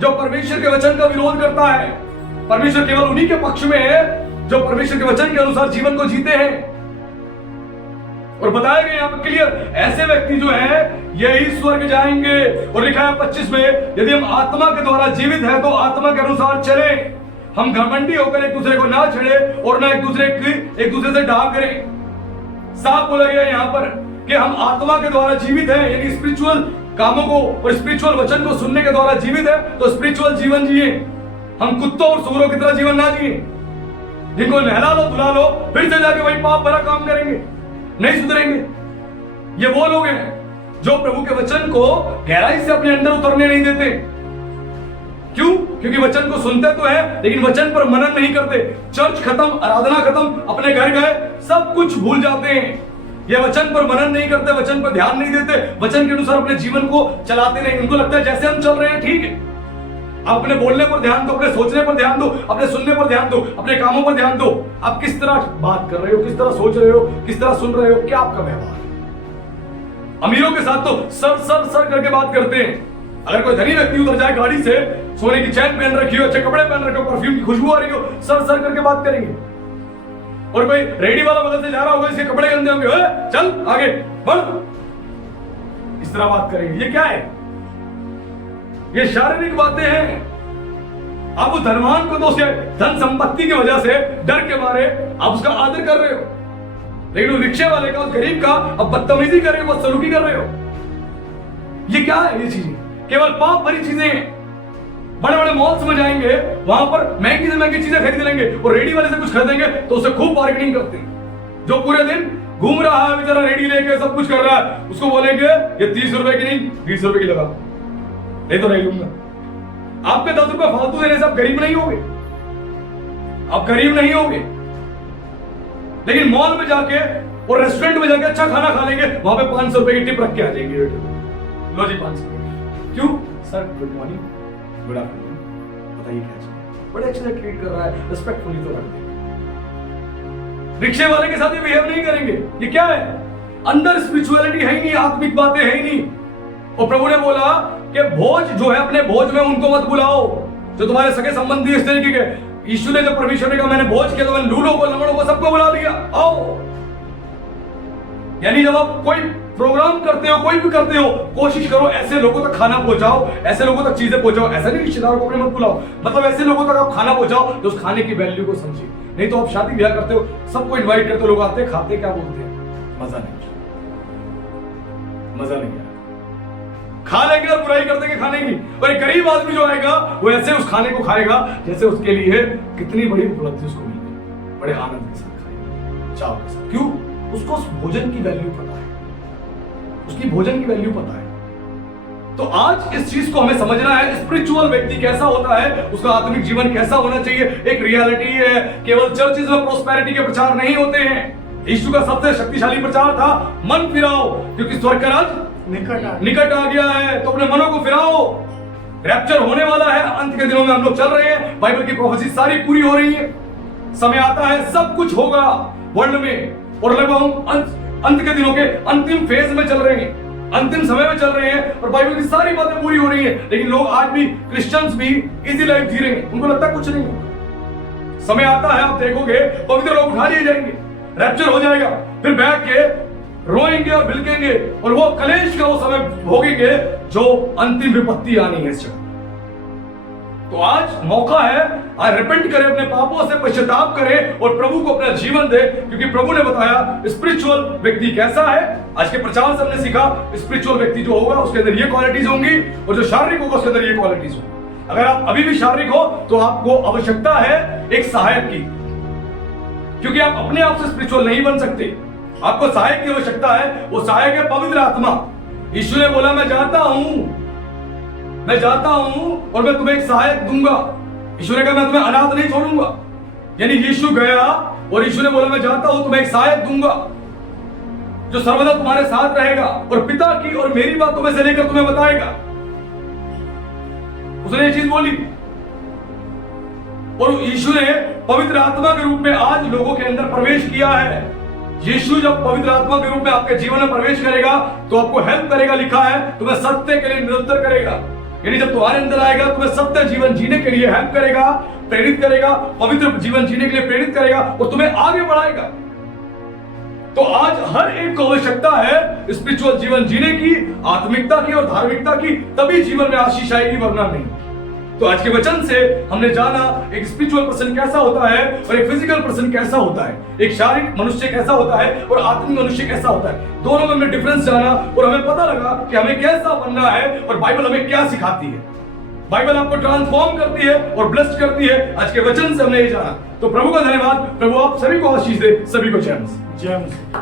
जो परमेश्वर के वचन का विरोध करता है। परमेश्वर केवल उन्हीं के पक्ष में है जो परमेश्वर के वचन के अनुसार जीवन को जीते हैं। और बताया गया यहाँ पर क्लियर, ऐसे व्यक्ति जो है यही स्वर्ग जाएंगे। और लिखा है 25 में, यदि हम आत्मा के द्वारा जीवित है तो आत्मा के अनुसार चले, हम घमंडी होकर एक दूसरे को ना छेड़े और ना एक दूसरे से डाह करें। साफ बोला गया यहाँ पर कि हम आत्मा के द्वारा जीवित है, यानी स्पिरिचुअल कामों को और स्पिरिचुअल वचन को सुनने के द्वारा जीवित है, तो स्पिरिचुअल जीवन जिए। हम कुत्तों और सूअरों की तरह जीवन ना जिए, जिनको नहला लो, धुला लो, फिर से जाके वही पाप भरा काम करेंगे, नहीं सुधरेंगे। ये वो लोग हैं जो प्रभु के वचन को गहराई से अपने अंदर उतरने नहीं देते। क्यों? क्योंकि वचन को सुनते तो है, लेकिन वचन पर मनन नहीं करते। चर्च खत्म, आराधना खत्म, अपने घर गए, सब कुछ भूल जाते हैं। ये वचन पर मनन नहीं करते, वचन पर ध्यान नहीं देते, वचन के अनुसार अपने जीवन को चलाते नहीं। उनको लगता है जैसे हम चल रहे हैं ठीक है। आप अपने बोलने पर ध्यान दो, अपने सोचने पर ध्यान दो, अपने सुनने पर ध्यान दो, अपने कामों पर ध्यान दो। आप किस तरह बात कर रहे हो, किस तरह सोच रहे हो, किस तरह सुन रहे हो, क्या आपका व्यवहार। अमीरों के साथ तो सर सर सर करके बात करते हैं। अगर कोई धनी व्यक्ति उतर जाए गाड़ी से, सोने की चैन पहन रखी हो, अच्छे कपड़े पहन रखे हो, परफ्यूम की खुशबू आ रही हो, सर सर करके बात करेंगे। और कोई रेडी वाला बगल से जा रहा होगा, इसके कपड़े गंदे होंगे, चल आगे बढ़, इस तरह बात करेंगे। ये क्या है? ये शारीरिक बातें हैं। आप उस धनवान को तो उसके धन संपत्ति की वजह से डर के मारे आप उसका आदर कर रहे हो, लेकिन उस रिक्शे वाले का, उस गरीब का अब बदतमीजी कर रहे हो, बदसलूकी कर रहे हो। ये क्या है? ये चीजें केवल पाप भरी चीजें हैं। बड़े बड़े मॉल्स में जाएंगे, वहां पर महंगी से महंगी चीजें खरीद लेंगे और रेडी वाले से कुछ खरीदेंगे तो उससे खूब बार्गेनिंग करते हैं। जो पूरे दिन घूम रहा है बेचारा रेडी लेके सब कुछ कर रहा है, उसको बोलेंगे ये 30 रुपए की नहीं 20 रुपए की लगा, नहीं तो नहीं लूंगा। आपके 10 रुपए फालतू देने से आप गरीब नहीं होगे, आप गरीब नहीं होगे। लेकिन मॉल में जाके और रेस्टोरेंट में जाके अच्छा खाना खा लेंगे, वहां पे 500 रुपए की टिप रख के आ जाएंगे। लो जी 500। क्यों sir? Good morning, good afternoon, बताइए क्या चाहिए। बड़े अच्छे से ट्रीट कर रहा है, रिस्पेक्टफुली तो रख देंगे। रिक्शे वाले के साथ ये बिहेव नहीं करेंगे। ये क्या है? अंदर स्पिरिचुअलिटी है ही नहीं, आत्मिक बातें है ही नहीं। और प्रभु ने बोला कि भोज जो है अपने भोज में उनको मत बुलाओ जो तुम्हारे सगे संबंधी इस तरीके के। यीशु ने जब परमेश्वर ने कहा मैंने भोज किया तो मैंने लूलों को, लंगड़ों को, सबको बुला लिया, आओ। यानी जब आप कोई प्रोग्राम करते हो, कोई भी करते हो, कोशिश करो ऐसे लोगों तक खाना पहुंचाओ, ऐसे लोगों तक चीजें पहुंचाओ। ऐसा नहीं रिश्तेदारों को अपने मत बुलाओ, मतलब ऐसे लोगों तक आप खाना पहुंचाओ जो उस खाने की वैल्यू को समझे। नहीं तो आप शादी ब्याह करते हो, सबको इनवाइट करते हो, लोग आते हैं, खाते, क्या बोलते हैं, मजा नहीं, मजा नहीं आया। खा लेंगे और बुराई कर देंगे खाने की। और एक गरीब आदमी जो आएगा वो ऐसे उस खाने को खाएगा जैसे उसके लिए कितनी बड़ी उपलब्धि उसको मिल गई, बड़े आनंद के साथ खाएगा, चाव के साथ। क्यों? उसको उस भोजन की वैल्यू पता है, उसकी भोजन की वैल्यू पता है। तो आज इस चीज को हमें समझना है, स्पिरिचुअल व्यक्ति कैसा होता है, उसका आत्मिक जीवन कैसा होना चाहिए। एक रियलिटी है, केवल चर्चेज में प्रोस्पेरिटी के प्रचार नहीं होते हैं। यीशु का सबसे शक्तिशाली प्रचार था मन फिराओ क्योंकि स्वर्ग का राज्य निकट आ गया है। तो अपने मनों को फिराओ, रैप्चर होने वाला है, अंत के दिनों में हम लोग चल रहे हैं, बाइबल की प्रोफेसी सारी पूरी हो रही है, समय आता है, सब कुछ होगा वर्ल्ड में। और लगभग हम अंत के दिनों के अंतिम फेज में चल रहे हैं, अंतिम समय में चल रहे हैं और बाइबल की सारी बातें पूरी हो रही है। लेकिन लोग आज भी, क्रिश्चियंस भी इजी लाइफ जी रहे हैं, उनको लगता कुछ नहीं होगा। समय आता है, आप देखोगे पवित्र लोग उठा लिए जाएंगे, रैप्चर हो जाएगा, फिर बैठ के रोएंगे और बिलकेंगे और वो कलेश का वो समय भोगेंगे जो अंतिम विपत्ति आनी है इस जगह। तो आज मौका है, आज रिपेंट करें, अपने पापों से पश्चाताप करें और प्रभु को अपना जीवन दे, क्योंकि प्रभु ने बताया स्पिरिचुअल व्यक्ति कैसा है। आज के प्रचार से हमने सीखा स्पिरिचुअल व्यक्ति जो होगा उसके अंदर ये क्वालिटीज होंगी और जो शारीरिक होगा उसके अंदर ये क्वालिटीज होंगी। अगर आप अभी भी शारीरिक हो तो आपको आवश्यकता है एक सहायक की, क्योंकि आप अपने आप से स्पिरिचुअल नहीं बन सकते, आपको सहायक की आवश्यकता है। वो सहायक है पवित्र आत्मा। यीशु ने बोला मैं जाता हूं और मैं तुम्हें एक सहायक दूंगा। यीशु ने कहा मैं तुम्हें अनाथ नहीं छोड़ूंगा। यानी यीशु गया और यीशु ने बोला मैं जाता हूं, तुम्हें एक सहायक दूंगा जो सर्वदा तुम्हारे साथ रहेगा और पिता की और मेरी बातों में से लेकर तुम्हें बताएगा। उसने ये चीज बोली। और यीशु ने पवित्र आत्मा के रूप में आज लोगों के अंदर प्रवेश किया है। यीशु जब पवित्र आत्मा के रूप में आपके जीवन में प्रवेश करेगा तो आपको हेल्प करेगा, लिखा है तुम्हें सत्य के लिए निरंतर करेगा। यानी जब तुम्हारे अंदर आएगा तुम्हें सत्य जीवन जीने के लिए हेल्प करेगा, प्रेरित करेगा, पवित्र जीवन जीने के लिए प्रेरित करेगा और तुम्हें आगे बढ़ाएगा। तो आज हर एक को आवश्यकता है स्पिरिचुअल जीवन जीने की, आत्मिकता की और धार्मिकता की, तभी जीवन में आशीष आएगी, वरना नहीं। तो आज के वचन से हमने जाना एक स्पिरिचुअल पर्सन कैसा होता है और एक फिजिकल पर्सन कैसा होता है, एक शारीरिक मनुष्य कैसा होता है और आत्मिक मनुष्य कैसा होता है। दोनों में हमने डिफरेंस जाना और हमें पता लगा कि हमें कैसा बनना है और बाइबल हमें क्या सिखाती है। बाइबल आपको ट्रांसफॉर्म करती है और ब्लेस्ड करती है। आज के वचन से हमने ये जाना। तो प्रभु का धन्यवाद। प्रभु आप सभी को आशीष दे, सभी को जय मसीह।